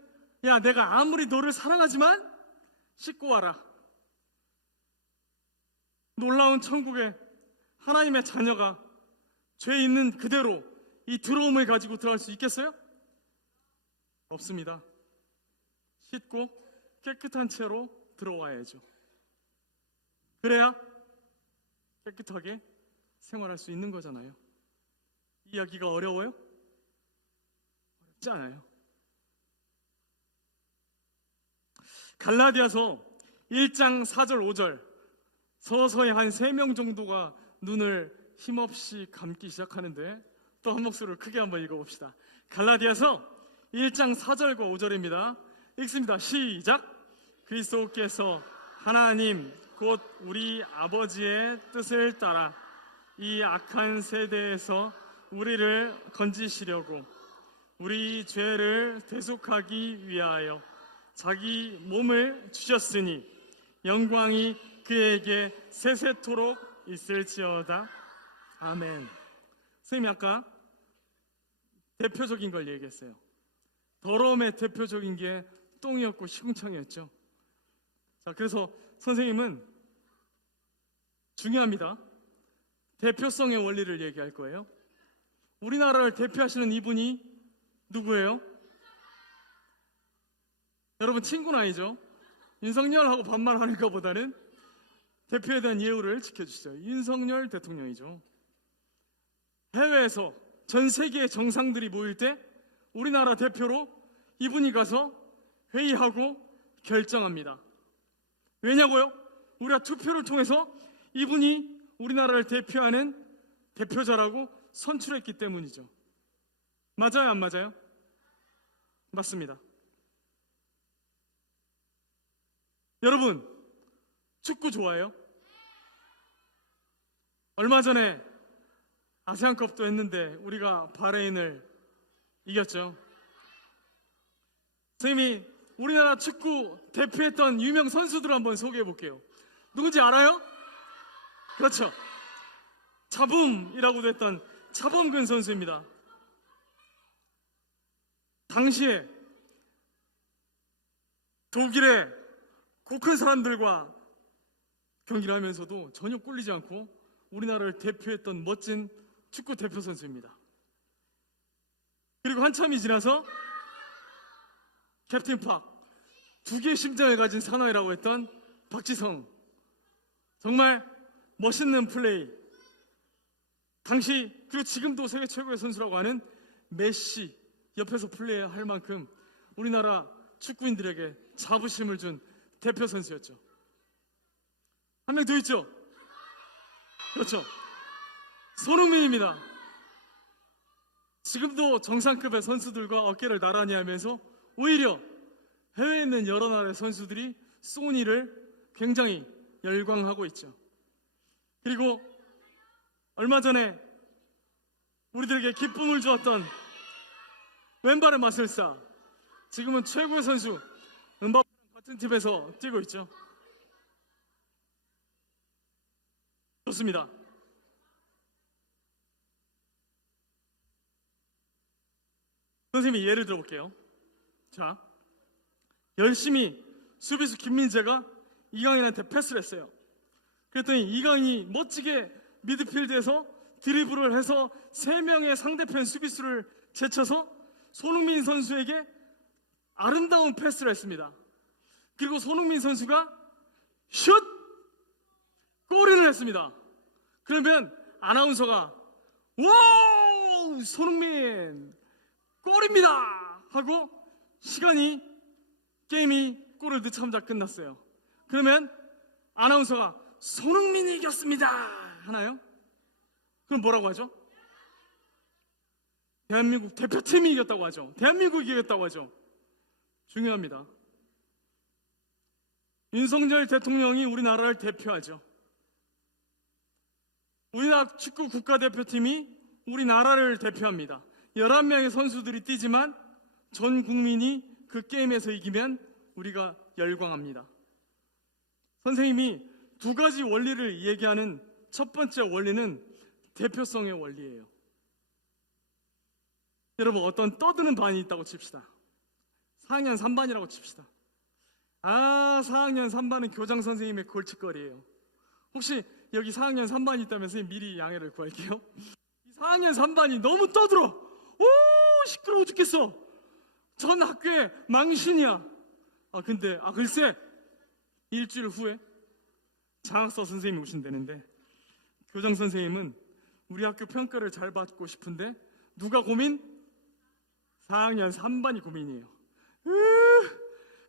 야, 내가 아무리 너를 사랑하지만 씻고 와라. 놀라운 천국에 하나님의 자녀가 죄 있는 그대로 이 더러움을 가지고 들어갈 수 있겠어요? 없습니다. 씻고 깨끗한 채로 들어와야죠. 그래야 깨끗하게 생활할 수 있는 거잖아요. 이야기가 어려워요? 어렵지 않아요. 갈라디아서 1장 4절 5절, 서서히 한 3명 정도가 눈을 힘없이 감기 시작하는데, 또 한 목소리를 크게 한번 읽어봅시다. 갈라디아서 1장 4절과 5절입니다. 읽습니다. 시작. 그리스도께서 하나님 곧 우리 아버지의 뜻을 따라 이 악한 세대에서 우리를 건지시려고 우리 죄를 대속하기 위하여 자기 몸을 주셨으니 영광이 그에게 세세토록 있을지어다. 아멘. 선생님이 아까 대표적인 걸 얘기했어요. 더러움의 대표적인 게 똥이었고 시궁창이었죠. 자, 그래서 선생님은 중요합니다. 대표성의 원리를 얘기할 거예요. 우리나라를 대표하시는 이분이 누구예요? 여러분 친구는 아니죠. 윤석열하고 반말하는 것보다는 대표에 대한 예우를 지켜주시죠. 윤석열 대통령이죠. 해외에서 전 세계의 정상들이 모일 때 우리나라 대표로 이분이 가서 회의하고 결정합니다. 왜냐고요? 우리가 투표를 통해서 이분이 우리나라를 대표하는 대표자라고 선출했기 때문이죠. 맞아요, 안 맞아요? 맞습니다. 여러분, 축구 좋아해요? 얼마 전에 아시안컵도 했는데 우리가 바레인을 이겼죠. 선생님이 우리나라 축구 대표했던 유명 선수들 한번 소개해 볼게요. 누군지 알아요? 그렇죠. 차붐이라고도 했던 차범근 선수입니다. 당시에 독일의 고 큰 사람들과 경기를 하면서도 전혀 꿀리지 않고 우리나라를 대표했던 멋진 축구 대표 선수입니다. 그리고 한참이 지나서 캡틴 팍, 2개의 심장을 가진 사나이라고 했던 박지성, 정말 멋있는 플레이. 당시 그리고 지금도 세계 최고의 선수라고 하는 메시 옆에서 플레이할 만큼 우리나라 축구인들에게 자부심을 준 대표 선수였죠. 한 명 더 있죠? 그렇죠. 손흥민입니다. 지금도 정상급의 선수들과 어깨를 나란히 하면서 오히려 해외에 있는 여러 나라의 선수들이 소니를 굉장히 열광하고 있죠. 그리고 얼마 전에 우리들에게 기쁨을 주었던 왼발의 마술사, 지금은 최고의 선수 은바페랑 같은 팀에서 뛰고 있죠. 좋습니다. 선생님이 예를 들어볼게요. 자, 열심히 수비수 김민재가 이강인한테 패스를 했어요. 그랬더니 이강인이 멋지게 미드필드에서 드리블을 해서 3명의 상대편 수비수를 제쳐서 손흥민 선수에게 아름다운 패스를 했습니다. 그리고 손흥민 선수가 슛! 골인을 했습니다. 그러면 아나운서가 와우! 손흥민 골입니다! 하고 게임이 골을 넣자마자 끝났어요. 그러면 아나운서가 손흥민이 이겼습니다! 하나요? 그럼 뭐라고 하죠? 대한민국 대표팀이 이겼다고 하죠. 대한민국이 이겼다고 하죠. 중요합니다. 윤석열 대통령이 우리나라를 대표하죠. 우리나라 축구 국가대표팀이 우리나라를 대표합니다. 11명의 선수들이 뛰지만 전 국민이 그 게임에서 이기면 우리가 열광합니다. 선생님이 2가지 원리를 얘기하는 첫 번째 원리는 대표성의 원리예요. 여러분, 어떤 떠드는 반이 있다고 칩시다. 4학년 3반이라고 칩시다. 4학년 3반은 교장 선생님의 골칫거리예요. 혹시 여기 4학년 3반이 있다면서 미리 양해를 구할게요. 4학년 3반이 너무 떠들어. 오, 시끄러워 죽겠어. 전 학교에 망신이야. 근데 글쎄 일주일 후에 장학사 선생님이 오신다는데, 교장 선생님은 우리 학교 평가를 잘 받고 싶은데 누가 고민? 4학년 3반이 고민이에요.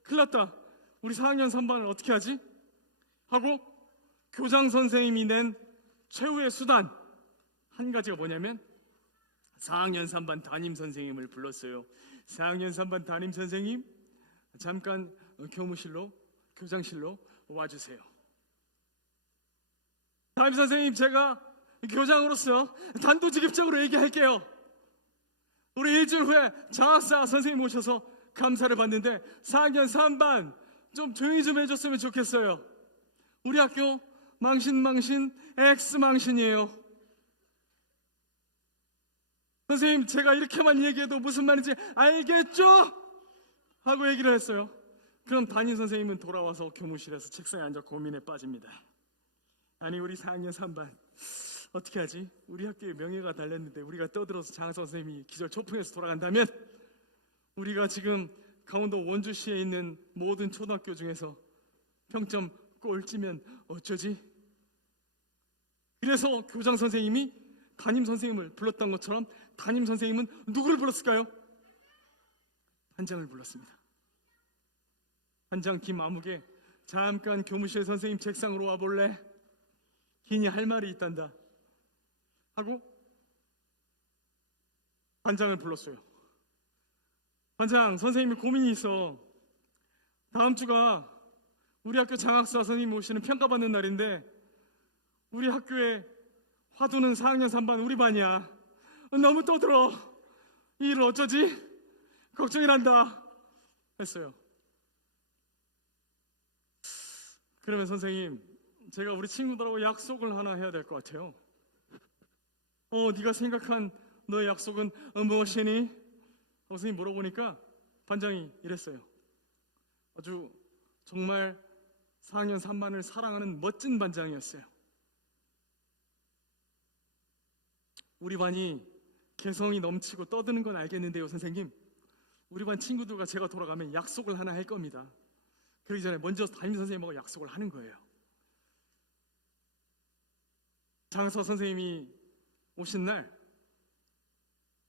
큰일 났다. 우리 4학년 3반을 어떻게 하지? 하고 교장 선생님이 낸 최후의 수단 한 가지가 뭐냐면 4학년 3반 담임 선생님을 불렀어요. 4학년 3반 담임 선생님, 잠깐 교장실로 와주세요. 담임 선생님, 제가 교장으로서 단도직입적으로 얘기할게요. 우리 일주일 후에 장학사 선생님 오셔서 감사를 받는데 4학년 3반 좀 조용히 좀 해줬으면 좋겠어요. 우리 학교 망신 X망신이에요. 선생님, 제가 이렇게만 얘기해도 무슨 말인지 알겠죠? 하고 얘기를 했어요. 그럼 담임 선생님은 돌아와서 교무실에서 책상에 앉아 고민에 빠집니다. 아니, 우리 4학년 3반 어떻게 하지? 우리 학교의 명예가 달렸는데 우리가 떠들어서 장학 선생님이 기절 초풍해서 돌아간다면 우리가 지금 강원도 원주시에 있는 모든 초등학교 중에서 평점 꼴찌면 어쩌지? 그래서 교장 선생님이 담임 선생님을 불렀던 것처럼 담임 선생님은 누구를 불렀을까요? 반장을 불렀습니다. 반장 김아무개, 잠깐 교무실 선생님 책상으로 와볼래? 기니 할 말이 있단다 하고 반장을 불렀어요. 반장, 선생님이 고민이 있어. 다음 주가 우리 학교 장학사 선생님 오시는 평가받는 날인데 우리 학교에 화두는 4학년 3반 우리 반이야. 너무 떠들어. 이 일 어쩌지? 걱정이 난다 했어요. 그러면 선생님, 제가 우리 친구들하고 약속을 하나 해야 될 것 같아요. 네가 생각한 너의 약속은 무엇이니? 선생님 물어보니까 반장이 이랬어요. 아주 정말 4학년 3반을 사랑하는 멋진 반장이었어요. 우리 반이 개성이 넘치고 떠드는 건 알겠는데요, 선생님, 우리 반 친구들과 제가 돌아가면 약속을 하나 할 겁니다. 그러기 전에 먼저 담임 선생님하고 약속을 하는 거예요. 장서 선생님이 오신 날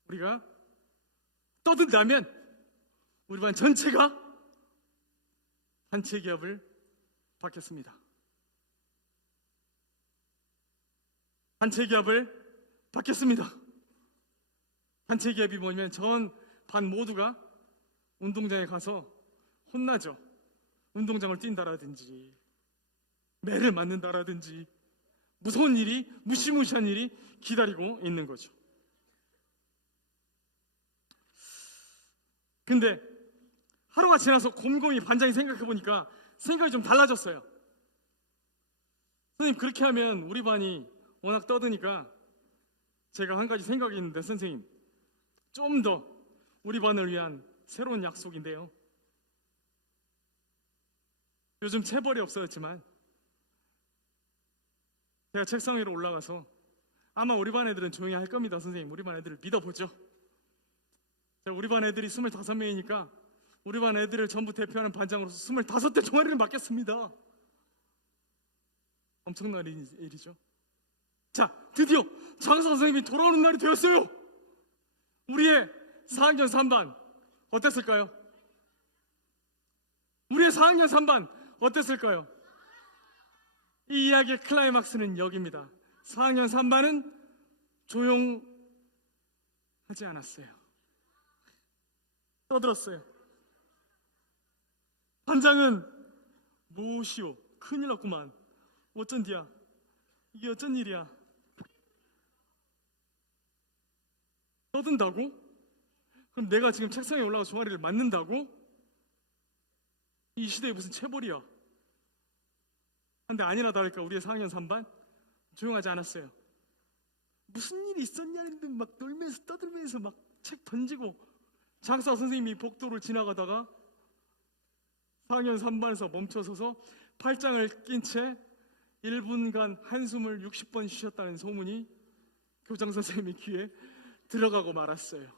우리가 떠든다면 우리 반 전체가 단체 기업을 받겠습니다. 단체 기업을 받겠습니다. 단체 기업이 뭐냐면 전 반 모두가 운동장에 가서 혼나죠. 운동장을 뛴다라든지 매를 맞는다라든지 무서운 일이, 무시무시한 일이 기다리고 있는 거죠. 근데 하루가 지나서 곰곰이 반장이 생각해 보니까 생각이 좀 달라졌어요. 선생님, 그렇게 하면 우리 반이 워낙 떠드니까 제가 한 가지 생각이 있는데, 선생님, 좀 더 우리 반을 위한 새로운 약속인데요. 요즘 체벌이 없어졌지만 제가 책상 위로 올라가서 아마 우리 반 애들은 조용히 할 겁니다. 선생님, 우리 반 애들을 믿어보죠. 우리 반 애들이 25명이니까 우리 반 애들을 전부 대표하는 반장으로서 25대 종아리를 맡겠습니다. 엄청난 일이죠. 자, 드디어 장사 선생님이 돌아오는 날이 되었어요. 우리의 4학년 3반 어땠을까요? 우리의 4학년 3반 어땠을까요? 이 이야기의 클라이막스는 여기입니다. 4학년 3반은 조용하지 않았어요. 떠들었어요. 반장은 무엇이오? 큰일 났구만. 어쩐디야? 이게 어쩐 일이야? 떠든다고? 그럼 내가 지금 책상에 올라가서 종아리를 맞는다고? 이 시대에 무슨 체벌이야? 근데 아니나 다를까 우리의 4학년 3반 조용하지 않았어요. 무슨 일이 있었냐는데 막 놀면서 떠들면서 막 책 던지고, 장사 선생님이 복도를 지나가다가 4학년 3반에서 멈춰서서 팔짱을 낀 채 1분간 한숨을 60번 쉬셨다는 소문이 교장 선생님의 귀에 들어가고 말았어요.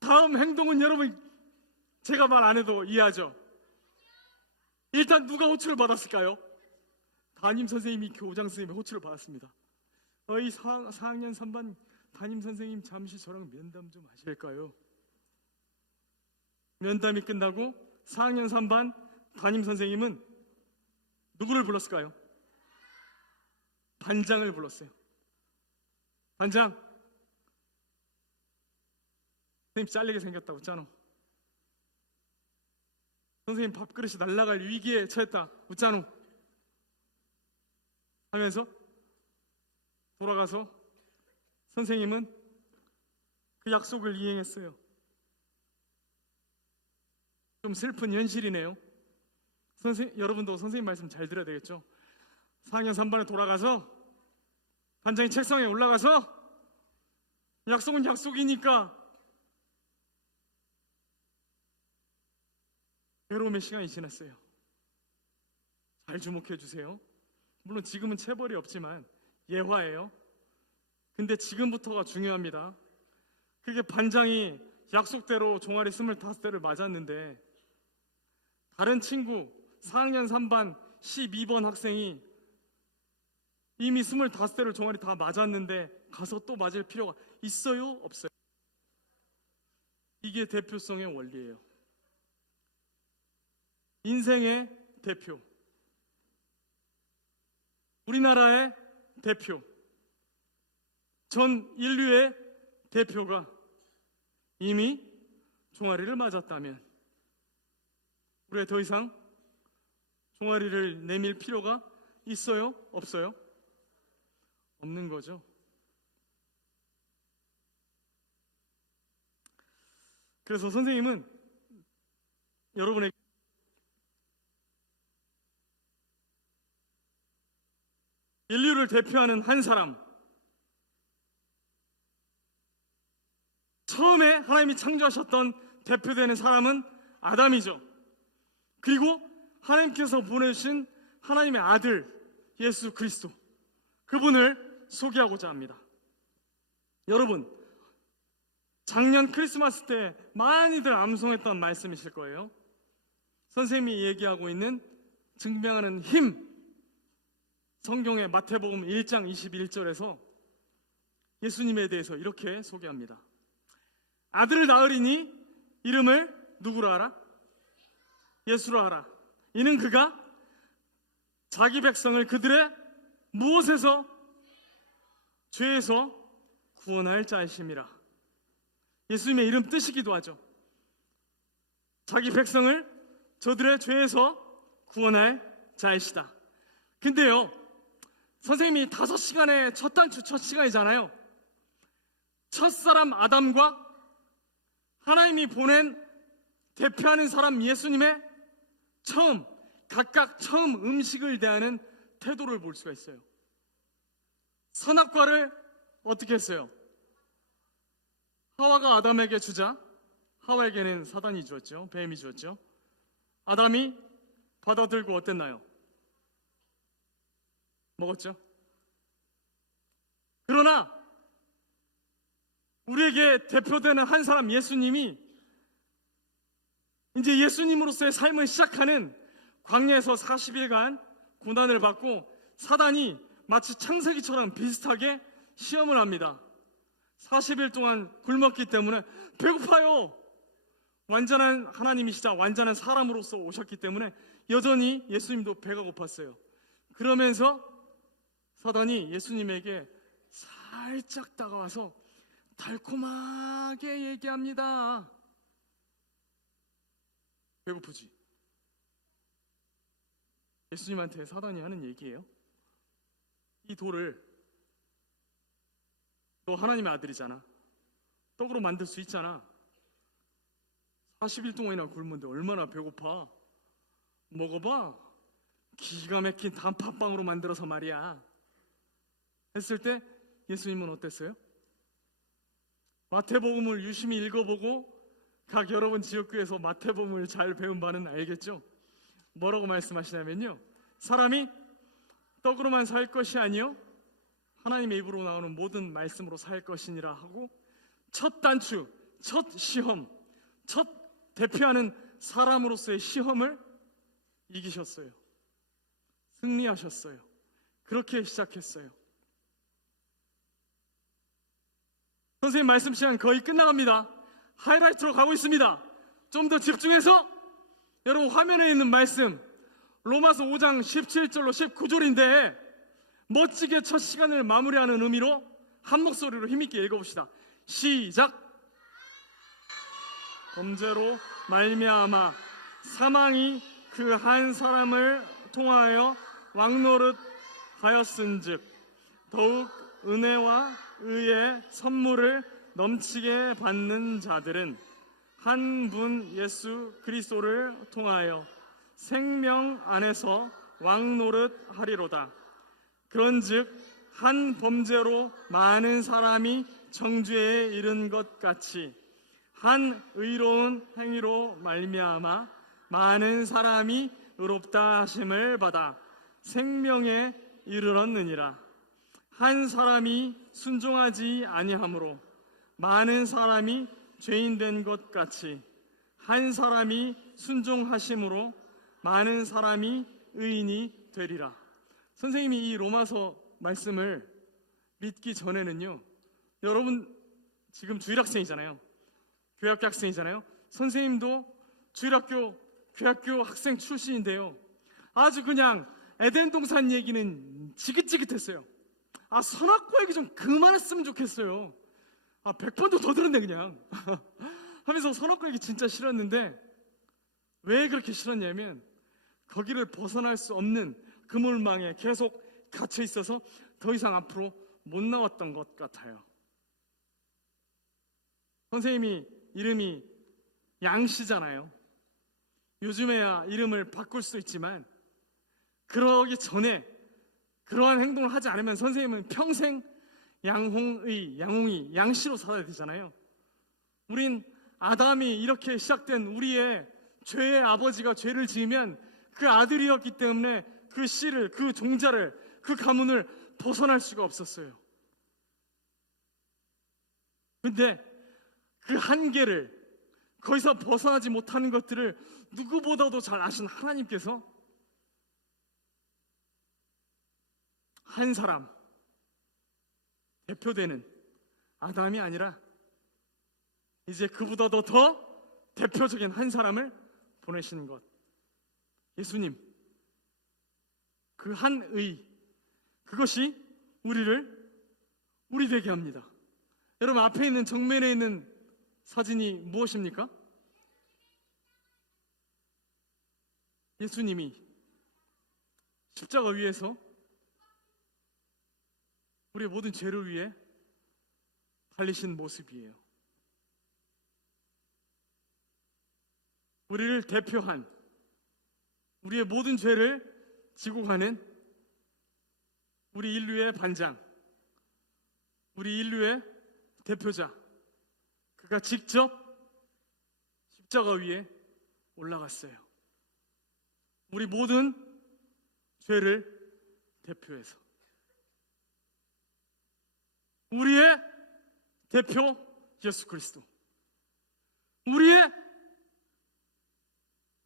다음 행동은 여러분, 제가 말 안 해도 이해하죠? 일단 누가 호출을 받았을까요? 담임 선생님이 교장 선생님의 호출을 받았습니다. 이 4학년 3반 담임 선생님, 잠시 저랑 면담 좀 하실까요? 면담이 끝나고 4학년 3반 담임 선생님은 누구를 불렀을까요? 반장을 불렀어요. 반장, 선생님 잘리게 생겼다 웃잖아. 선생님 밥그릇이 날아갈 위기에 처했다 웃잖아 하면서 돌아가서 선생님은 그 약속을 이행했어요. 좀 슬픈 현실이네요. 여러분도 선생님 말씀 잘 들어야 되겠죠? 4학년 3반에 돌아가서 반장이 책상에 올라가서 약속은 약속이니까 괴로움의 시간이 지났어요. 잘 주목해 주세요. 물론 지금은 체벌이 없지만 예화예요. 근데 지금부터가 중요합니다. 그게 반장이 약속대로 종아리 25대를 맞았는데, 다른 친구 4학년 3반 12번 학생이 이미 25대를 종아리 다 맞았는데 가서 또 맞을 필요가 있어요? 없어요? 이게 대표성의 원리예요. 인생의 대표, 우리나라의 대표, 전 인류의 대표가 이미 종아리를 맞았다면 우리가 더 이상 종아리를 내밀 필요가 있어요? 없어요? 없는 거죠. 그래서 선생님은 여러분에게 인류를 대표하는 한 사람, 처음에 하나님이 창조하셨던 대표되는 사람은 아담이죠. 그리고 하나님께서 보내주신 하나님의 아들 예수 그리스도, 그분을 소개하고자 합니다. 여러분, 작년 크리스마스 때 많이들 암송했던 말씀이실 거예요. 선생님이 얘기하고 있는 증명하는 힘, 성경의 마태복음 1장 21절에서 예수님에 대해서 이렇게 소개합니다. 아들을 낳으리니 이름을 누구로 하라? 예수로 하라. 이는 그가 자기 백성을 그들의 무엇에서? 죄에서 구원할 자이심이라. 예수님의 이름 뜻이기도 하죠. 자기 백성을 저들의 죄에서 구원할 자이시다. 근데요, 선생님이 5시간의 첫 단추 첫 시간이잖아요. 첫사람 아담과 하나님이 보낸 대표하는 사람 예수님의 각각 처음 음식을 대하는 태도를 볼 수가 있어요. 선악과를 어떻게 했어요? 하와가 아담에게 주자 하와에게는 사단이 주었죠. 뱀이 주었죠. 아담이 받아들고 어땠나요? 먹었죠. 그러나 우리에게 대표되는 한 사람 예수님이 이제 예수님으로서의 삶을 시작하는 광야에서 40일간 고난을 받고 사단이 마치 창세기처럼 비슷하게 시험을 합니다. 40일 동안 굶었기 때문에 배고파요. 완전한 하나님이시자 완전한 사람으로서 오셨기 때문에 여전히 예수님도 배가 고팠어요. 그러면서 사단이 예수님에게 살짝 다가와서 달콤하게 얘기합니다. 배고프지? 예수님한테 사단이 하는 얘기예요. 이 돌을 너 하나님의 아들이잖아. 떡으로 만들 수 있잖아. 40일 동안이나 굶는데 얼마나 배고파. 먹어봐. 기가 막힌 단팥빵으로 만들어서 말이야. 했을 때 예수님은 어땠어요? 마태복음을 유심히 읽어보고 각 여러분 지역교회에서 마태복음을 잘 배운 바는 알겠죠? 뭐라고 말씀하시냐면요, 사람이 떡으로만 살 것이 아니요 하나님의 입으로 나오는 모든 말씀으로 살 것이니라 하고, 첫 단추, 첫 시험, 첫 대표하는 사람으로서의 시험을 이기셨어요. 승리하셨어요. 그렇게 시작했어요. 선생님 말씀 시간 거의 끝나갑니다. 하이라이트로 가고 있습니다. 좀 더 집중해서 여러분 화면에 있는 말씀 로마서 5장 17절로 19절인데 멋지게 첫 시간을 마무리하는 의미로 한 목소리로 힘있게 읽어봅시다. 시작. 범죄로 말미암아 사망이 그 한 사람을 통하여 왕노릇 하였은즉 더욱 은혜와 의의 선물을 넘치게 받는 자들은 한 분 예수 그리스도를 통하여 생명 안에서 왕노릇 하리로다. 그런즉 한 범죄로 많은 사람이 정죄에 이른 것 같이 한 의로운 행위로 말미암아 많은 사람이 의롭다 하심을 받아 생명에 이르렀느니라. 한 사람이 순종하지 아니하므로 많은 사람이 죄인 된 것 같이 한 사람이 순종하심으로 많은 사람이 의인이 되리라. 선생님이 이 로마서 말씀을 믿기 전에는요, 여러분 지금 주일학생이잖아요. 교회학교 학생이잖아요. 선생님도 주일학교 교회학교 학생 출신인데요, 아주 그냥 에덴 동산 얘기는 지긋지긋했어요. 선악과 얘기 좀 그만했으면 좋겠어요. 100번도 더 들었네 그냥 하면서 선악과 얘기 진짜 싫었는데, 왜 그렇게 싫었냐면 거기를 벗어날 수 없는 그물망에 계속 갇혀 있어서 더 이상 앞으로 못 나왔던 것 같아요. 선생님이 이름이 양씨잖아요. 요즘에야 이름을 바꿀 수 있지만 그러기 전에 그러한 행동을 하지 않으면 선생님은 평생 양홍이, 양씨로 살아야 되잖아요. 우린 아담이 이렇게 시작된 우리의 죄의 아버지가 죄를 지으면 그 아들이었기 때문에 그 씨를, 그 종자를, 그 가문을 벗어날 수가 없었어요. 근데 그 한계를, 거기서 벗어나지 못하는 것들을 누구보다도 잘 아신 하나님께서 한 사람, 대표되는 아담이 아니라 이제 그보다도 더 대표적인 한 사람을 보내시는 것, 예수님. 그 한 의, 그것이 우리 되게 합니다. 여러분, 앞에 있는 정면에 있는 사진이 무엇입니까? 예수님이 십자가 위에서 우리의 모든 죄를 위해 달리신 모습이에요. 우리를 대표한, 우리의 모든 죄를 지고 가는 우리 인류의 반장, 우리 인류의 대표자, 그가 직접 십자가 위에 올라갔어요. 우리 모든 죄를 대표해서. 우리의 대표 예수 그리스도, 우리의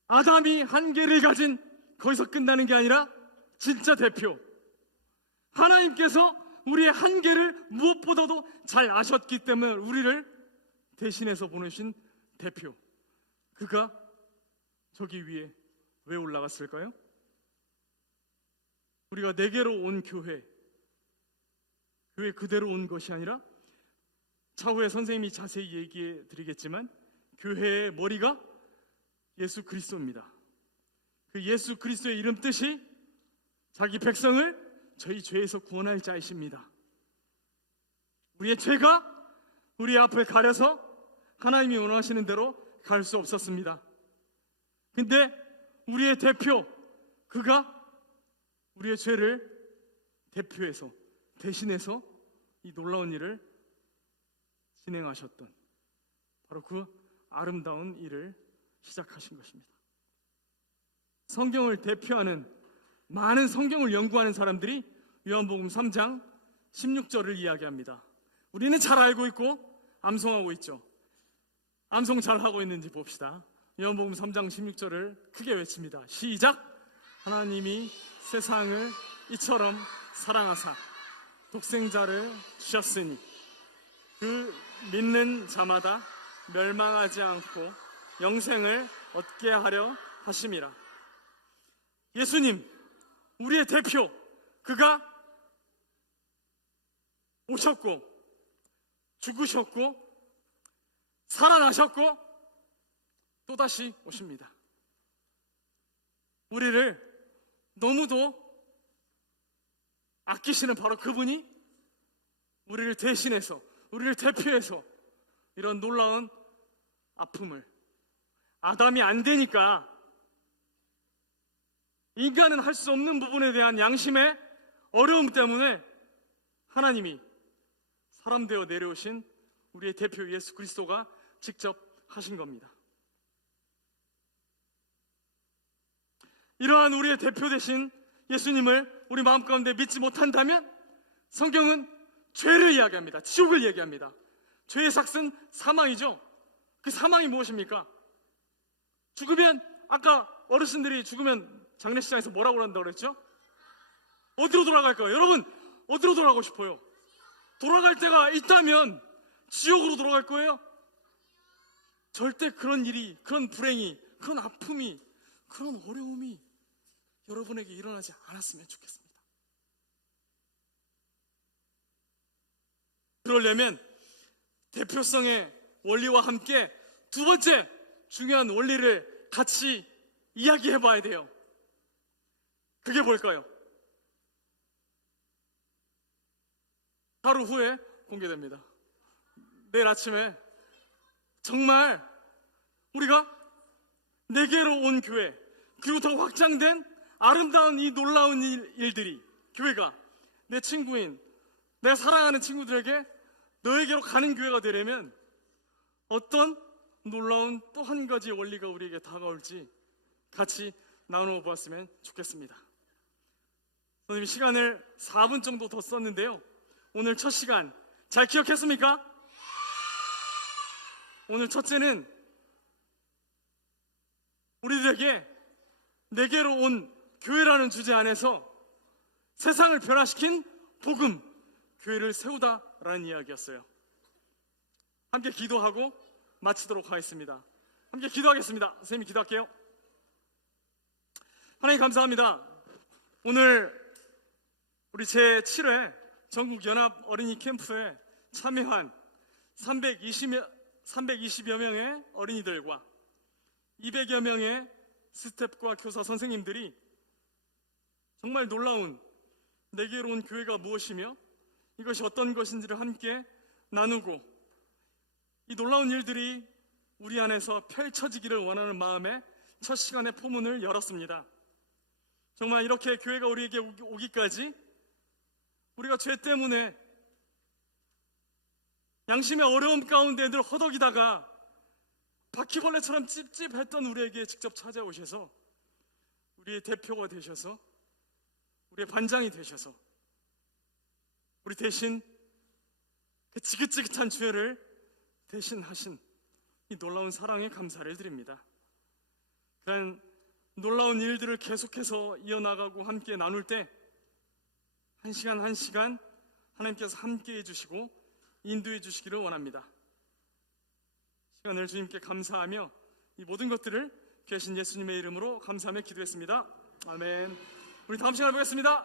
아담이 한계를 가진, 거기서 끝나는 게 아니라 진짜 대표, 하나님께서 우리의 한계를 무엇보다도 잘 아셨기 때문에 우리를 대신해서 보내신 대표, 그가 저기 위에 왜 올라갔을까요? 우리가 내게로 온 교회 그대로 온 것이 아니라, 차후에 선생님이 자세히 얘기해 드리겠지만, 교회의 머리가 예수 그리스도입니다. 그 예수 그리스도의 이름 뜻이 자기 백성을 저희 죄에서 구원할 자이십니다. 우리의 죄가 우리 앞을 가려서 하나님이 원하시는 대로 갈 수 없었습니다. 근데 우리의 대표, 그가 우리의 죄를 대표해서, 대신해서 이 놀라운 일을 진행하셨던, 바로 그 아름다운 일을 시작하신 것입니다. 성경을 대표하는 많은 성경을 연구하는 사람들이 요한복음 3장 16절을 이야기합니다. 우리는 잘 알고 있고 암송하고 있죠. 암송 잘 하고 있는지 봅시다. 요한복음 3장 16절을 크게 외칩니다. 시작! 하나님이 세상을 이처럼 사랑하사 독생자를 주셨으니 그 믿는 자마다 멸망하지 않고 영생을 얻게 하려 하심이라. 예수님, 우리의 대표, 그가 오셨고 죽으셨고 살아나셨고 또다시 오십니다. 우리를 너무도 아끼시는 바로 그분이 우리를 대신해서, 우리를 대표해서 이런 놀라운 아픔을, 아담이 안 되니까 인간은 할 수 없는 부분에 대한 양심의 어려움 때문에 하나님이 사람 되어 내려오신 우리의 대표 예수 그리스도가 직접 하신 겁니다. 이러한 우리의 대표 되신 예수님을 우리 마음 가운데 믿지 못한다면 성경은 죄를 이야기합니다. 지옥을 얘기합니다. 죄의 삭은 사망이죠. 그 사망이 무엇입니까? 죽으면, 아까 어르신들이 죽으면 장례식장에서 뭐라고 한다고 그랬죠? 어디로 돌아갈까요? 여러분, 어디로 돌아가고 싶어요? 돌아갈 때가 있다면 지옥으로 돌아갈 거예요? 절대 그런 일이, 그런 불행이, 그런 아픔이, 그런 어려움이 여러분에게 일어나지 않았으면 좋겠습니다. 그러려면 대표성의 원리와 함께 두 번째 중요한 원리를 같이 이야기해 봐야 돼요. 그게 뭘까요? 하루 후에 공개됩니다. 내일 아침에 정말 우리가 내게로 온 교회, 그리고 더 확장된 아름다운 이 놀라운 일들이, 교회가 내 친구인, 내가 사랑하는 친구들에게 너에게로 가는 교회가 되려면 어떤 놀라운 또 한 가지 원리가 우리에게 다가올지 같이 나누어 보았으면 좋겠습니다. 선생님이 시간을 4분 정도 더 썼는데요, 오늘 첫 시간 잘 기억했습니까? 오늘 첫째는 우리들에게 내게로 온 교회라는 주제 안에서 세상을 변화시킨 복음, 교회를 세우다라는 이야기였어요. 함께 기도하고 마치도록 하겠습니다. 함께 기도하겠습니다. 선생님이 기도할게요. 하나님 감사합니다. 오늘 우리 제7회 전국연합 어린이 캠프에 참여한 320여 명의 어린이들과 200여 명의 스태프과 교사 선생님들이 정말 놀라운 내게로 온 교회가 무엇이며 이것이 어떤 것인지를 함께 나누고 이 놀라운 일들이 우리 안에서 펼쳐지기를 원하는 마음에 첫 시간의 포문을 열었습니다. 정말 이렇게 교회가 우리에게 오기까지 우리가 죄 때문에 양심의 어려움 가운데 늘 허덕이다가 바퀴벌레처럼 찝찝했던 우리에게 직접 찾아오셔서 우리의 대표가 되셔서 우리의 반장이 되셔서 우리 대신 그 지긋지긋한 죄를 대신하신 이 놀라운 사랑에 감사를 드립니다. 그런 놀라운 일들을 계속해서 이어나가고 함께 나눌 때 한 시간 한 시간 하나님께서 함께 해주시고 인도해 주시기를 원합니다. 시간을 주님께 감사하며 이 모든 것들을 귀하신 예수님의 이름으로 감사하며 기도했습니다. 아멘. 우리 다음 시간에 보겠습니다.